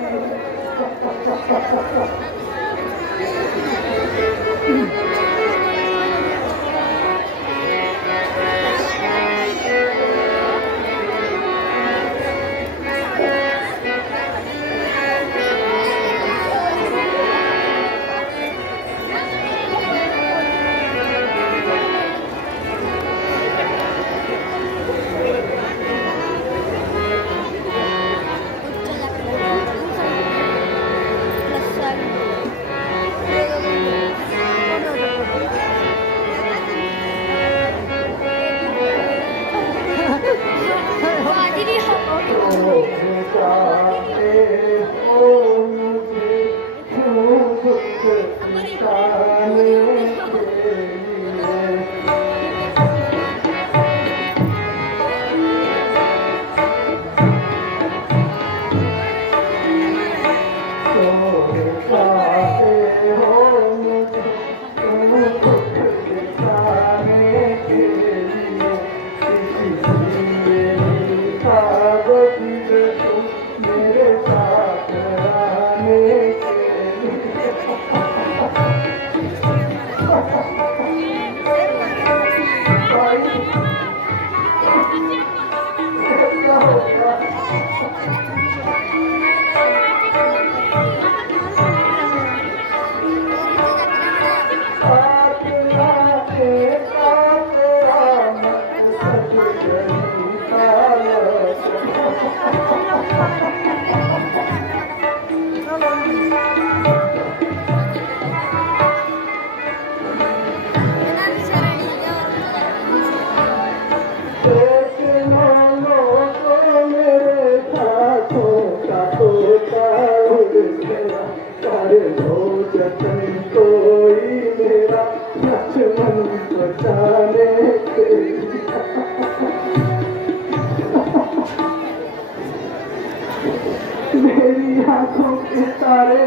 देखा तेरा मकसद कहीं गलत देख लो लोगों मेरे हाथों का तोता उड़ गया कर लो जतन कोई मेरा लक्ष्मण बचाने के लिए। मेरी आंखों के तारे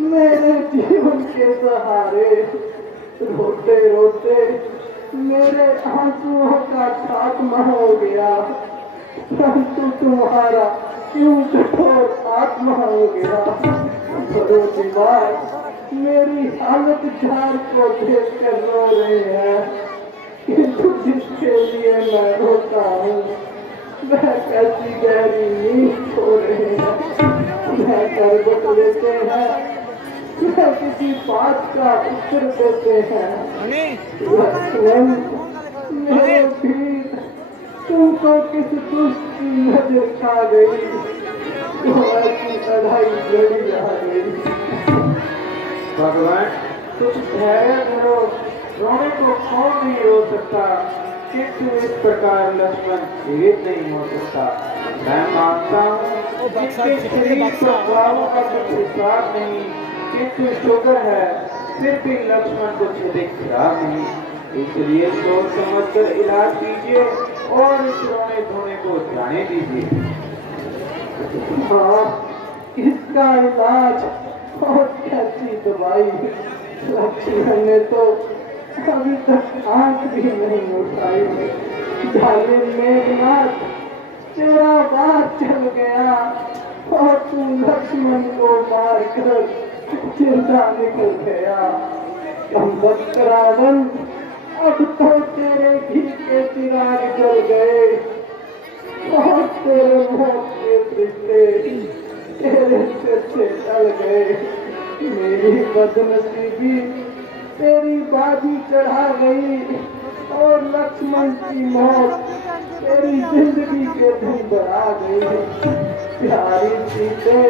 मेरे जीवन के सहारे रोते रोते मेरे आंसुओं का खात्मा हो गया परंतु तुम्हारा क्यों कठोर आत्मा हो गया। बड़ो दीवार मेरी हालत झाड़ को देख कर रो रहे हैं किंतु जिसके लिए मैं रोता हूँ वह कैसी गहरी नींद सो रहे हैं। वह करवट लेते हैं वह किसी बात का उत्तर देते हैं। लक्ष्मण मेरे वीर तुमको किस दुष्ट की नजर खा गई तो ऐसी लड़ाई लड़ी आ गई। भगवान कुछ धैर्य धरो, रोने को कौन नहीं रो सकता, किंतु इस प्रकार लक्ष्मण जीवित नहीं हो सकता। मैं मानता हूँ जिसके शरीर पर गाँवों का कुछ हिसाब नहीं किंतु शुगर है फिर भी लक्ष्मण को अधिक खराब नहीं, इसलिए सोच समझ कर इलाज कीजिए और इस रोने धोने को जाने दीजिए। हाँ इसका इलाज और कैसी दवाई। लक्ष्मण ने तो अभी तक आंख भी नहीं उठाई। जाने मेघनाथ तेरा बार चल गया और तू लक्ष्मण को मार कर जिंदा निकल गया। वक्त रावण अब तो तेरे घी के चिराग जल गए और तेरे मौत के रिश्ते तेरे सिर से टल गए। मेरी बदनसीबी तेरी बाजी चढ़ा गई और लक्ष्मण की मौत तेरी जिंदगी के दिन बढ़ा गई। प्यारी सीते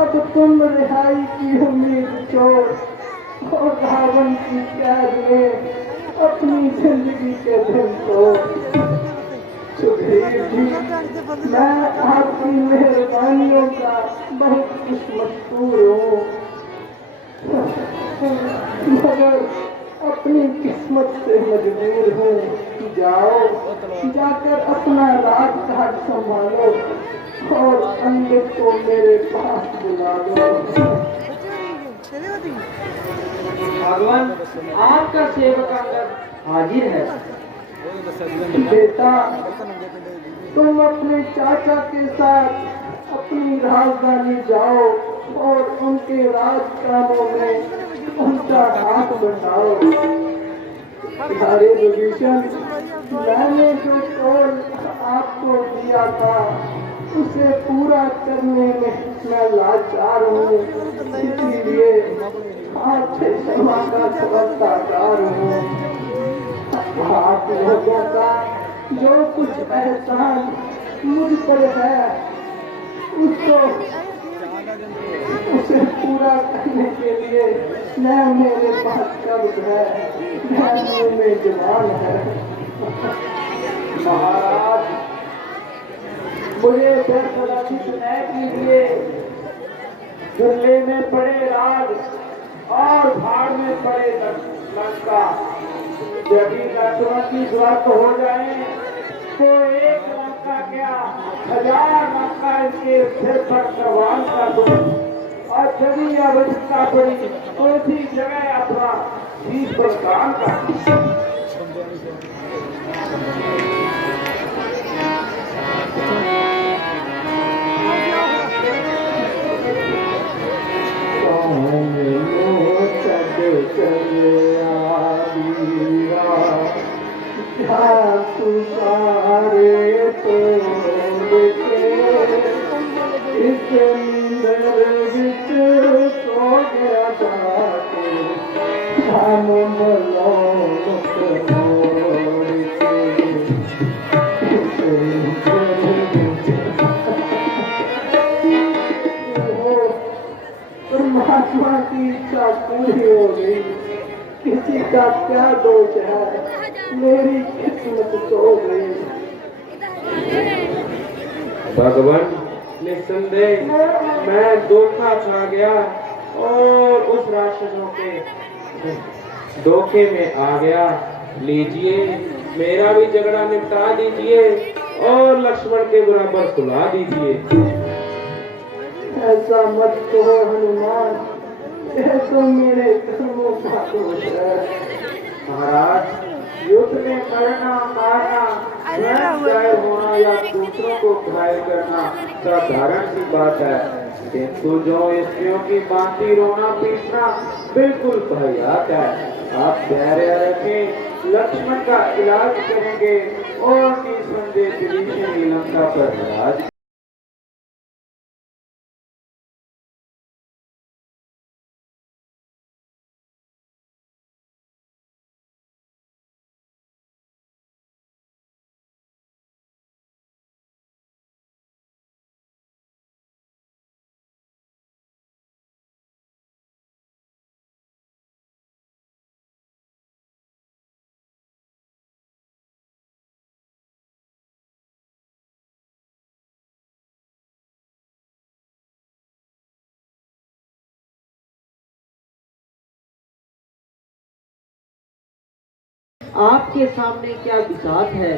अब तुम रिहाई की उम्मीद छोड़ और रावण की कैद में अपनी जिंदगी के दिन तोड़। सुग्रीव जी मैं आपकी मेहरबानियों का बहुत कुछ मशहूर हूँ मगर अपनी किस्मत से मजबूर हूँ। जाओ जाकर अपना राजघाट संभालो और पंडित को मेरे पास बुला दो। भगवान आपका सेवक अंगद हाजिर है। बेटा तुम अपने चाचा के साथ अपनी राजधानी जाओ और उनके राज कामों में उनका हाथ बढ़ाओ। प्यारे विभीषण मैंने जो कौल आपको दिया था उसे पूरा करने में मैं लाचार हूँ, इसीलिए आपसे क्षमा का सवालदार हूँ। आप लोगों का जो कुछ एहसान मुझ पर है उसे पूरा करने के लिए मैं मेरे पास कर्ज है, मैं मुंह में जवान है। महाराज मुझे दर्शनाधित न कीजिए, झुल्ले में पड़े राज और भाड़ में पड़े लंका। जब ही लक्ष्मण की स्वार्थ हो जाए तो एक लंका क्या 1000 लंका इसके सिर पर सवार कर दो और जब ही आवश्यकता पड़ी तो इसी जगह अपना शीश प्रदान कर। I'm इसका क्या दोष है? मेरी किस्मत सो गई। भगवान निस्संदेह मैं धोखा खा गया और उस राक्षसों के धोखे में आ गया। लीजिए मेरा भी झगड़ा निपटा दीजिए और लक्ष्मण के बराबर सुला दीजिए। ऐसा मत कहो हनुमान, यह तो मेरे कर्मों का दोष है। महाराज युद्ध में मरना मारना स्वयं घायल होना या दूसरों को घायल करना साधारण सी बात है, किंतु जो स्त्रियों की बांती रोना पीटना बिल्कुल भयानक है। आप धैर्य रखें, लक्ष्मण का इलाज करेंगे और निसंदेह विभीषण की लंका पर राज। आपके सामने क्या बिसात है।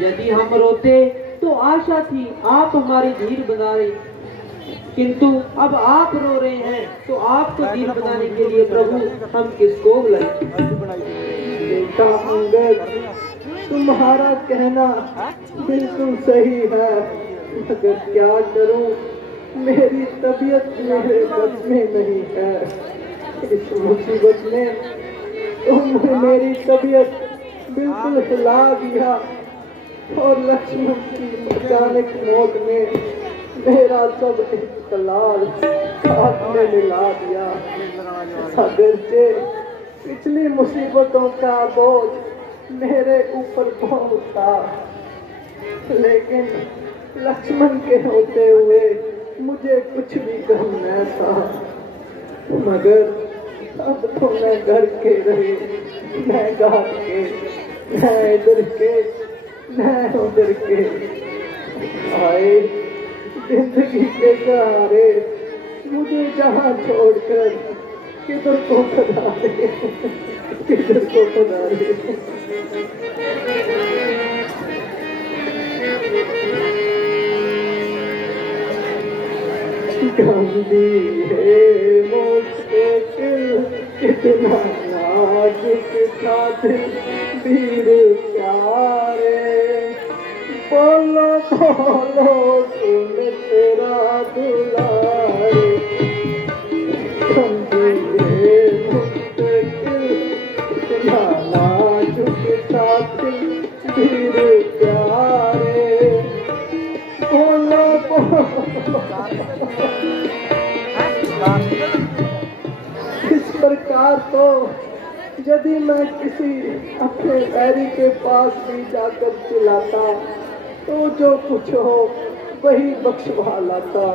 यदि हम रोते तो आशा थी आप हमारी धीर बना रही, किंतु अब आप रो रहे हैं तो आपको धीर बनाने के लिए प्रभु हम किसको बुलाएं? बेटा अंगद, तुम्हारा कहना बिल्कुल सही है, मगर क्या करूं, मेरी तबीयत मेरे बस में नहीं है। इस मुसीबत में तुमने मेरी तबीयत बिल्कुल हिला दिया और लक्ष्मण की अचानक मौत ने मेरा सब इख्तलाल खाक में मिला दिया। अगरचे पिछली मुसीबतों का बोझ मेरे ऊपर बहुत था, लेकिन लक्ष्मण के होते हुए मुझे कुछ भी गम न था। मगर अब तो मैं घर के रहे, मैं घाट के, मैं इधर के, मैं उधर के, आए जिंदगी के सहारे मुझे जहाँ छोड़कर किधर को पधारे, किधर को पधारे। गंदी है मुश्किल कितना नाजुक था दिल वीर प्यारे, बोलो बोलो सुन तेरा दुलारे। गंदी है मुश्किल कितना नाजुक था दिल वीर प्यारे, बोलो इस प्रकार तो यदि मैं किसी अपने बैरी के पास भी जाकर चिल्लाता तो जो कुछ हो वही बख्शवा लाता।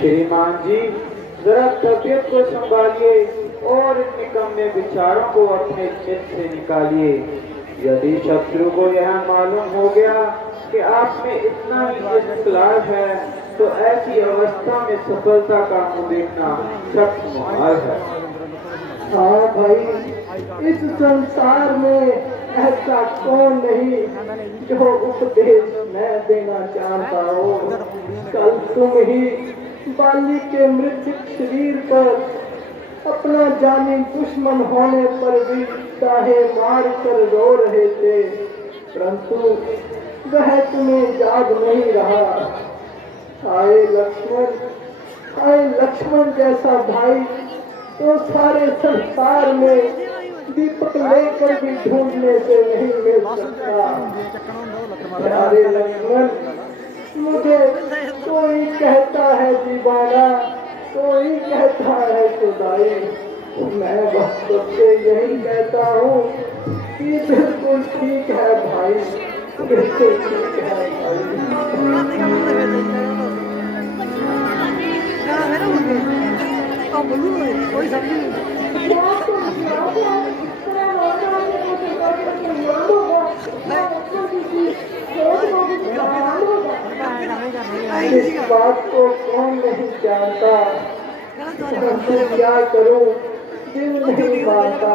श्रीमान जी जरा तबियत को संभालिए और इन निकम्मे विचारों को अपने चित्त से निकालिए। यदि शत्रु को यह मालूम हो गया कि आप में इतना ही इख्तिलाफ है तो ऐसी अवस्था में सफलता का मुंह देखना सख्त मुहाल है। हाँ भाई, इस संसार में ऐसा कौन नहीं जो उपदेश मैं देना चाहता हो। कल तुम ही बाली के मृत्यु शरीर पर अपना जानी दुश्मन होने पर भी चाहे मार कर रो रहे थे, परंतु वह तुम्हें याद नहीं रहा। आए लक्ष्मण जैसा भाई तो सारे संसार में दीपक लेकर भी ढूंढने से नहीं मिल सकता। प्यारे लक्ष्मण, मुझे कोई कहता है दीवाना, कोई कहता है खुदाई, मैं बस सबसे यही कहता हूँ कि बिल्कुल ठीक है भाई, बिल्कुल ठीक है भाई। बात को कौन नहीं जानता, परंतु क्या करूं, दिल नहीं मानता।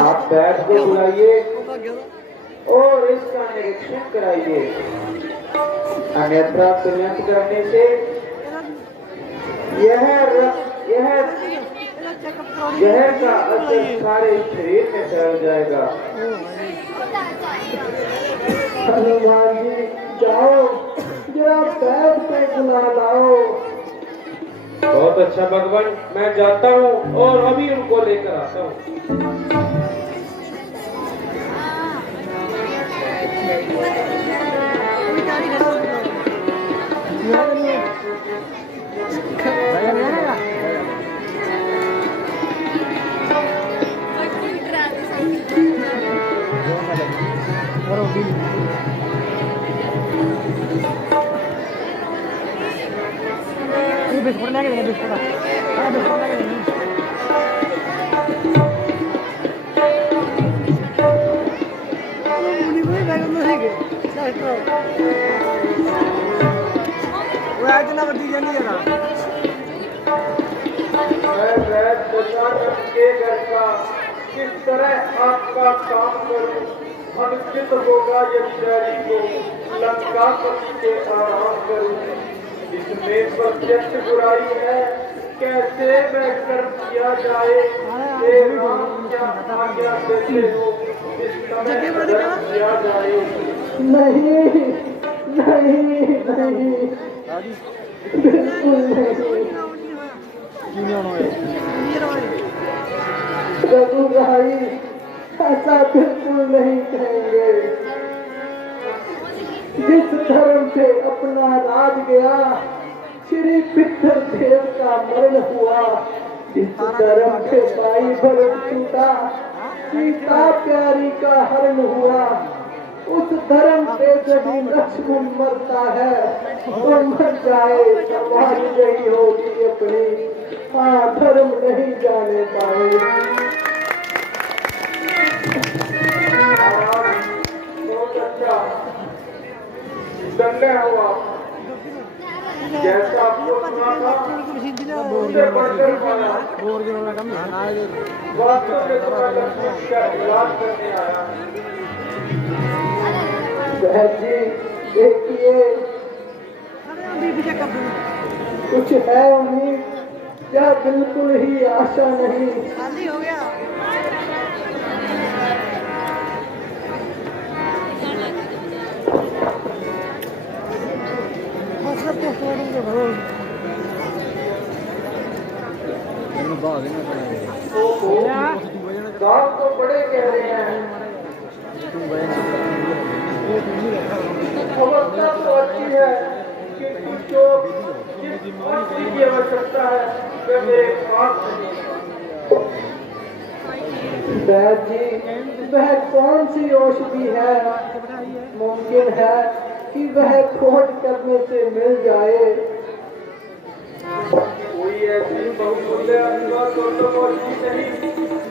आप बैठ को बुलाइए और इसका निरीक्षण कराइए, अन्यथा तुरंत करने से जहर का असर सारे शरीर में फैल जाएगा। हनुमान जी जाओ, जरा बैठ पे बुला लाओ। बहुत अच्छा भगवान, मैं जाता हूँ और अभी उनको लेकर आता हूँ। मैं वैद दशानन के घर का किस तरह आपका काम करूं, अनुचित होगा यदि बैरी को लंकापति के आराम करूं। इसमें प्रत्यक्ष बुराई है, कैसे मैं कर्म किया जाए। हे राम क्या आज्ञा देते हो, इस समय कर्म किया जाए। नहीं नहीं नहीं, बिल्कुल नहीं। रघु भाई ऐसा बिल्कुल नहीं कहेंगे। जिस धर्म से अपना राज गया, श्री पितर देव का मरण हुआ। जिस धर्म से भाई भरत टूटा, सीता प्यारी का हरण हुआ। उस धर्म पे यदि लक्ष्मण मरता है तो मर जाए, समाज नहीं होगी अपनी। हाँ, धर्म नहीं जाने पाए। बहुत अच्छा, दंड हुआ। जैसा आपको सुना था उससे बढ़कर पाया। वास्तव में तो मैं लक्ष्मण का इलाज करने आया। बहन जी देखिए, कुछ है उम्मीद या बिल्कुल ही आशा नहीं। गाँव तो बड़े गहरे हैं, अवस्था तो अच्छी है, किंतु जो जिस औषधि की आवश्यकता है वह मेरे पास नहीं। बहन जी वह कौन सी औषधि है? मुमकिन है कि वह खोज करने से मिल जाए। कोई ऐसी बहुमूल्य औषधि नहीं।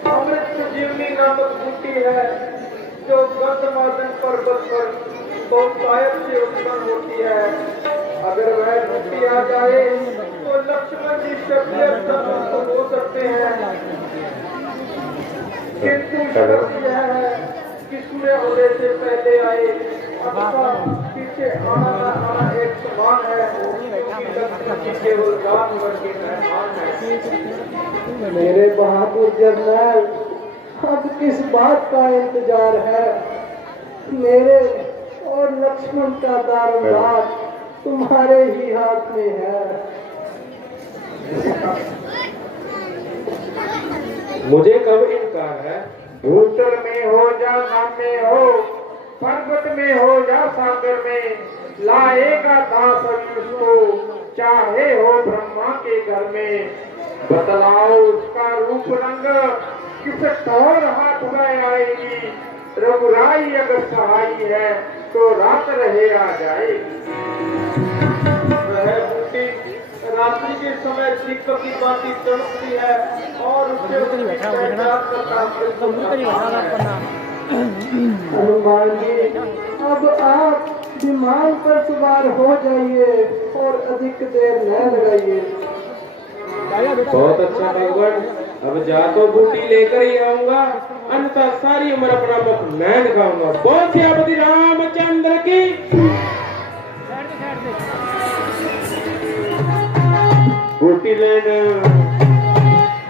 अमृत संजीवनी नामक बूटी है जो गंधमादन पर्वत पर बहुतायत से उत्पन्न होती है। अगर वह बूटी आ जाए तो लक्ष्मण जी शक्तियां संतुष्ट हो सकते हैं, किंतु शर्त यह है कि सूर्य उदय से पहले आए, अथवा पीछे आना न आना एक समान है, क्योंकि लक्ष्मण जी केवल जानवर के मेहमान है। मेरे बहादुर जरनैल, अब किस बात का इंतजार है? मेरे और लक्ष्मण का दारोमदार तुम्हारे ही हाथ में है। मुझे कब इनकार है? भूतल में हो या नाम में हो, पर्वत में हो या सागर में, लाएगा दास उसको, चाहे हो ब्रह्मा के घर में। बतलाओ उसका रूप रंग, किस तौर हाथ में आएगी। रघुराई अगर सहाई है तो रात रहे आ जाएगी। वह बूटी रात्रि के समय दीपक की बाती चमकती है और उसके हनुमान जी अब आप विमान पर सवार हो जाइए और अधिक देर न लगाइए। बहुत अच्छा भगवान, अब जा तो बूटी लेकर ही आऊंगा, अन्यथा सारी उम्र अपना मुख मैं दिखाऊंगा। बोल सियापति रामचंद्र की।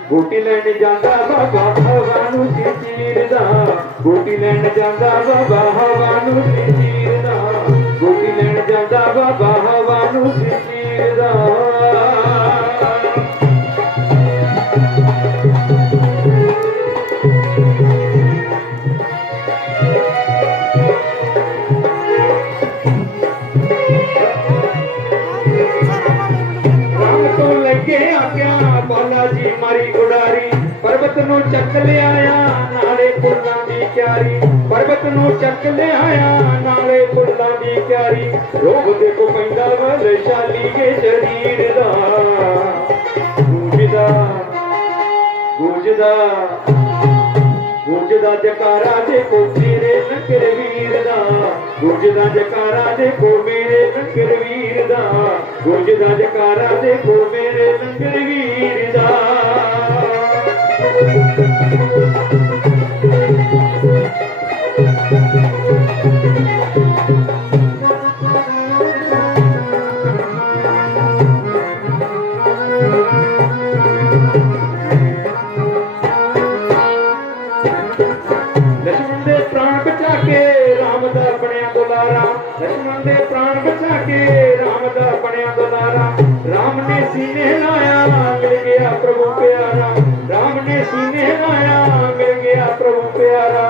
बूटी लैन जांदा बाबा हवा नूं चीरदा, बूटी लैन जांदा बाबा हवा नूं चीरदा, बूटी लैन जांदा बाबा हवा नूं चीरदा। बालाजी मारी उडारी, पर्वत नूं चक ले आया नाले फुल्लां दी क्यारी, पर्वत नूं चक ले आया नाले फुल्लां दी क्यारी। रोग देखो पैंदा वैशाली के शरीर दा, गूंजदा गूंजदा गूंजदा जकारा देखो मेरे लंगर वीर दा, गूंजदा जकारा देखो मेरे लंगर वीर दा, गूंजदा जकारा देखो मेरे लंगर वीर दा। लक्ष्मण दे प्राण बचा के राम दा बनया दुलारा, लक्ष्मण दे प्राण बचा के राम दा बनया दुलारा। राम ने सीने लाया मिल गया प्रभु प्यारा, राम ने सीने लाया मिल गया प्रभु प्यारा।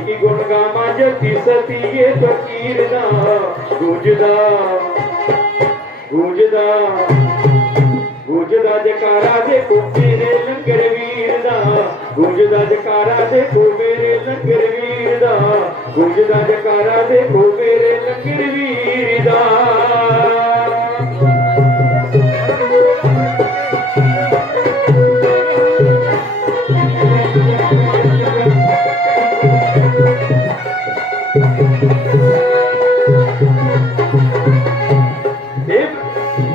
की गुण गामा जति सती ये फकीर दा, गूंजदा गूंजदा गूंजदा जकारा देखो मेरे लंगर वीर दा, गूंजदा जकारा देखो मेरे लंगर वीर दा, गूंजदा जकारा देखो मेरे लंगर वीर दा।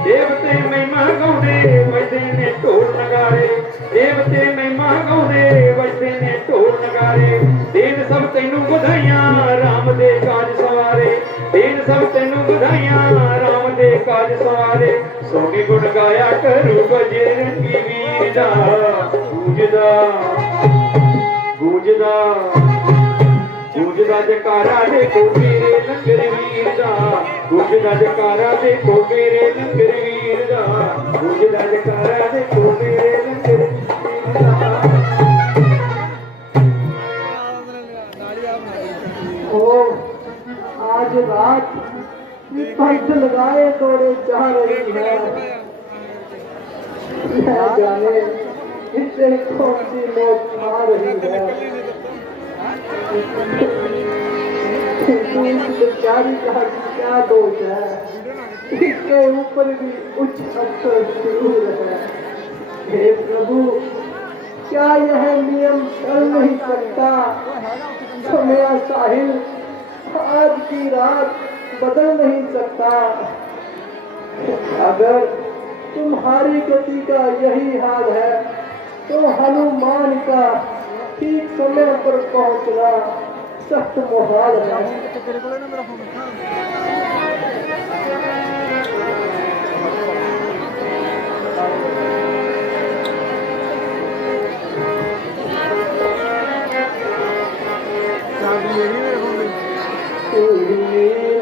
देवते महिमा गाउंदे वजदे ने ढोल नगारे, देवते महिमा गाउंदे वजदे ने ढोल नगारे। देन सब तैनू बधाइयां राम दे काज सवारे, देन सब तैनू बधाइयां राम दे काज सवारे। सोनी गुण गाया करू बजरंगी वीर दा, गूंजदा गूंजदा गूंजदा जकारा देखो मेरे लंगर वीर दा, गूंजदा जकारा देखो मेरे लंगर वीर दा, गूंजदा जकारा देखो मेरे लंगर वीर दा। ओ आज रात पंख लगाए तोड़े जा रही है, न जाने इसे कौन सी मौत खा रही है। बेचारी का क्या दोष है, इसके ऊपर भी उच्च अक्षर जरूर है। हे प्रभु, क्या यह नियम चल नहीं सकता? समय साहिल आज की रात बदल नहीं सकता। अगर तुम्हारी गति का यही हाल है तो हनुमान का ठीक समय पर पहुंचना सख्त मुहाल है।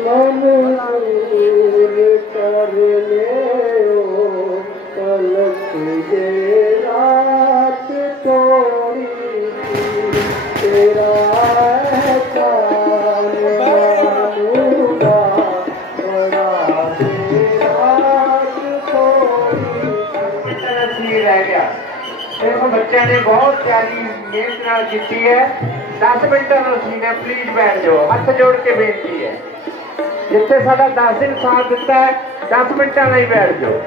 मंजूर कर ले ओ पलक ये रात थोड़ी सी, तेरा एहसान मानूंगा बड़ा रात थोड़ी सी। रह गया देखो, बच्चे ने बहुत प्यारी मेहनत नाल की है। 10 मिनटां दा सीन है, प्लीज बैठ जाओ। हथ जोड़ के बेनती है, जिथे साडा 10 दिन साथ दिता है 10 मिनटां ਲਈ बैठ जाओ।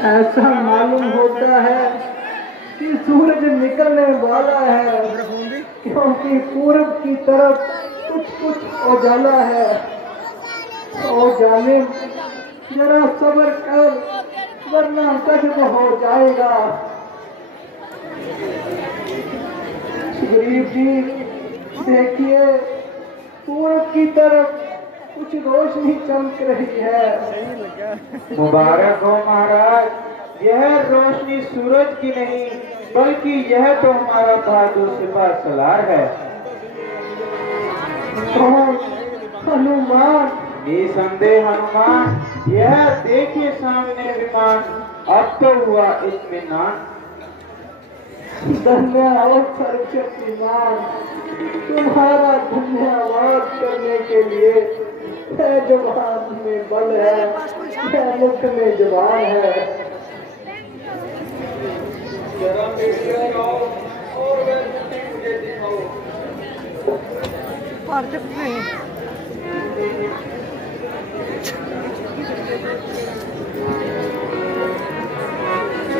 ऐसा मालूम होता है कि सूरज निकलने वाला है, क्योंकि पूरब की तरफ कुछ कुछ उजाला है। ओ जालिम, जरा सब्र कर, वरना कद्म हो जाएगा। गरीब जी, देखिए पूरब की तरफ कुछ रोशनी चमक रही है। मुबारक हो महाराज, यह रोशनी सूरज की नहीं बल्कि यह तो हमारा बहादुर सिपाह सलार है। कौन? हनुमान? निसंदेह हनुमान, यह देखिए सामने विमान, अब तो हुआ इत्मीनान। धन्यवाद सर्वशक्तिमान, तुम्हारा धन्यवाद करने के लिए है जबान में बल है, है मुख में जबान है। जरा मेरी ओर आओ और वह मूर्ति मुझे दिखाओ।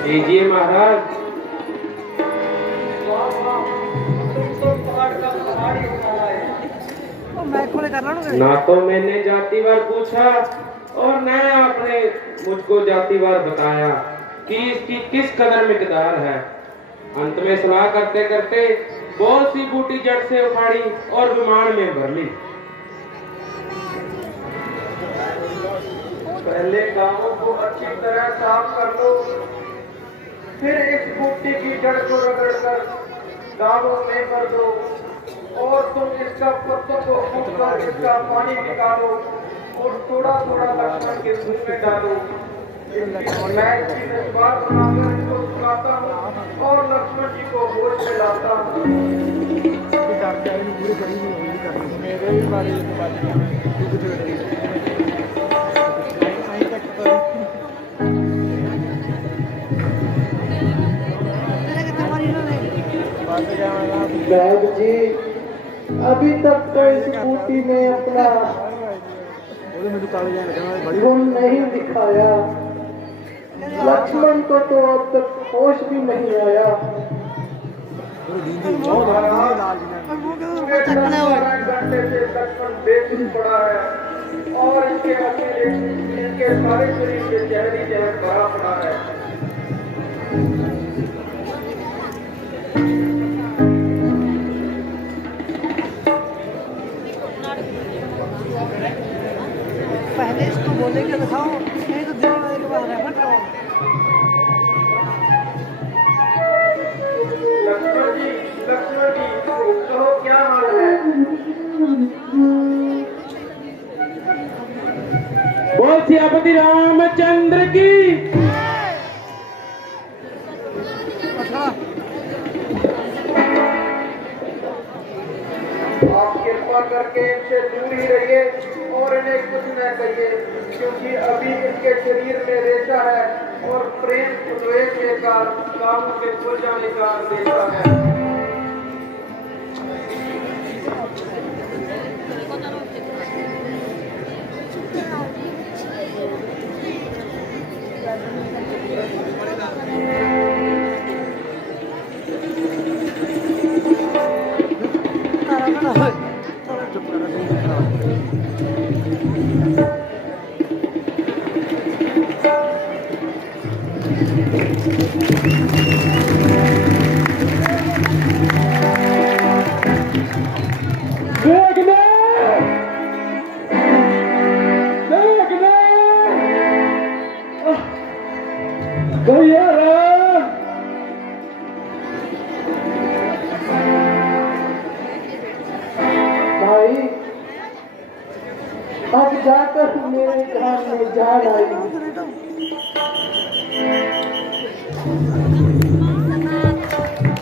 लीजिए महाराज। ना तो मैंने जातिवार पूछा और न आपने मुझको जातिवार बताया कि इसकी किस कदर मिकदार है। अंत में सलाह करते करते बहुत सी बूटी जड़ से उखाड़ी और विमान में भर ली। पहले गांवों को अच्छी तरह साफ कर लो, फिर इस बूटी की जड़ को रगड़ कर गांवों में भर दो और तुम इसका पत्तों को फूंक कर इसका पानी निकालो और थोड़ा थोड़ा लक्ष्मण के मुंह में डालो। मैं इसकी नस्बात बनाकर इसको सुखाता हूँ और लक्ष्मण जी को होश में लाता हूँ। बैग जी, अभी तक तो इस बूटी में अपना गुण नहीं दिखाया। लक्ष्मण को तो अब तक होश भी नहीं आया। घंटे से लक्ष्मण बेसुध पड़ा है और इसके अकेले इनके सारे शरीर में जहरी जहर भरा पड़ा है। पहले इसको बोले के दिखाओ, नहीं तो दिल्ली वाले के बाहर है मत रहो। लक्ष्मण जी, कहो क्या हाल है? बोल सियापति रामचंद्र की। आप कृपा करके इनसे दूर ही रहिए और इन्हें कुछ न कहिए, क्योंकि अभी इनके शरीर में रेशा है और प्रेम द्वेष के कारण कामों के खुल जाने का अंदेशा है। भाई, अब जाकर मेरे जान में जान आई।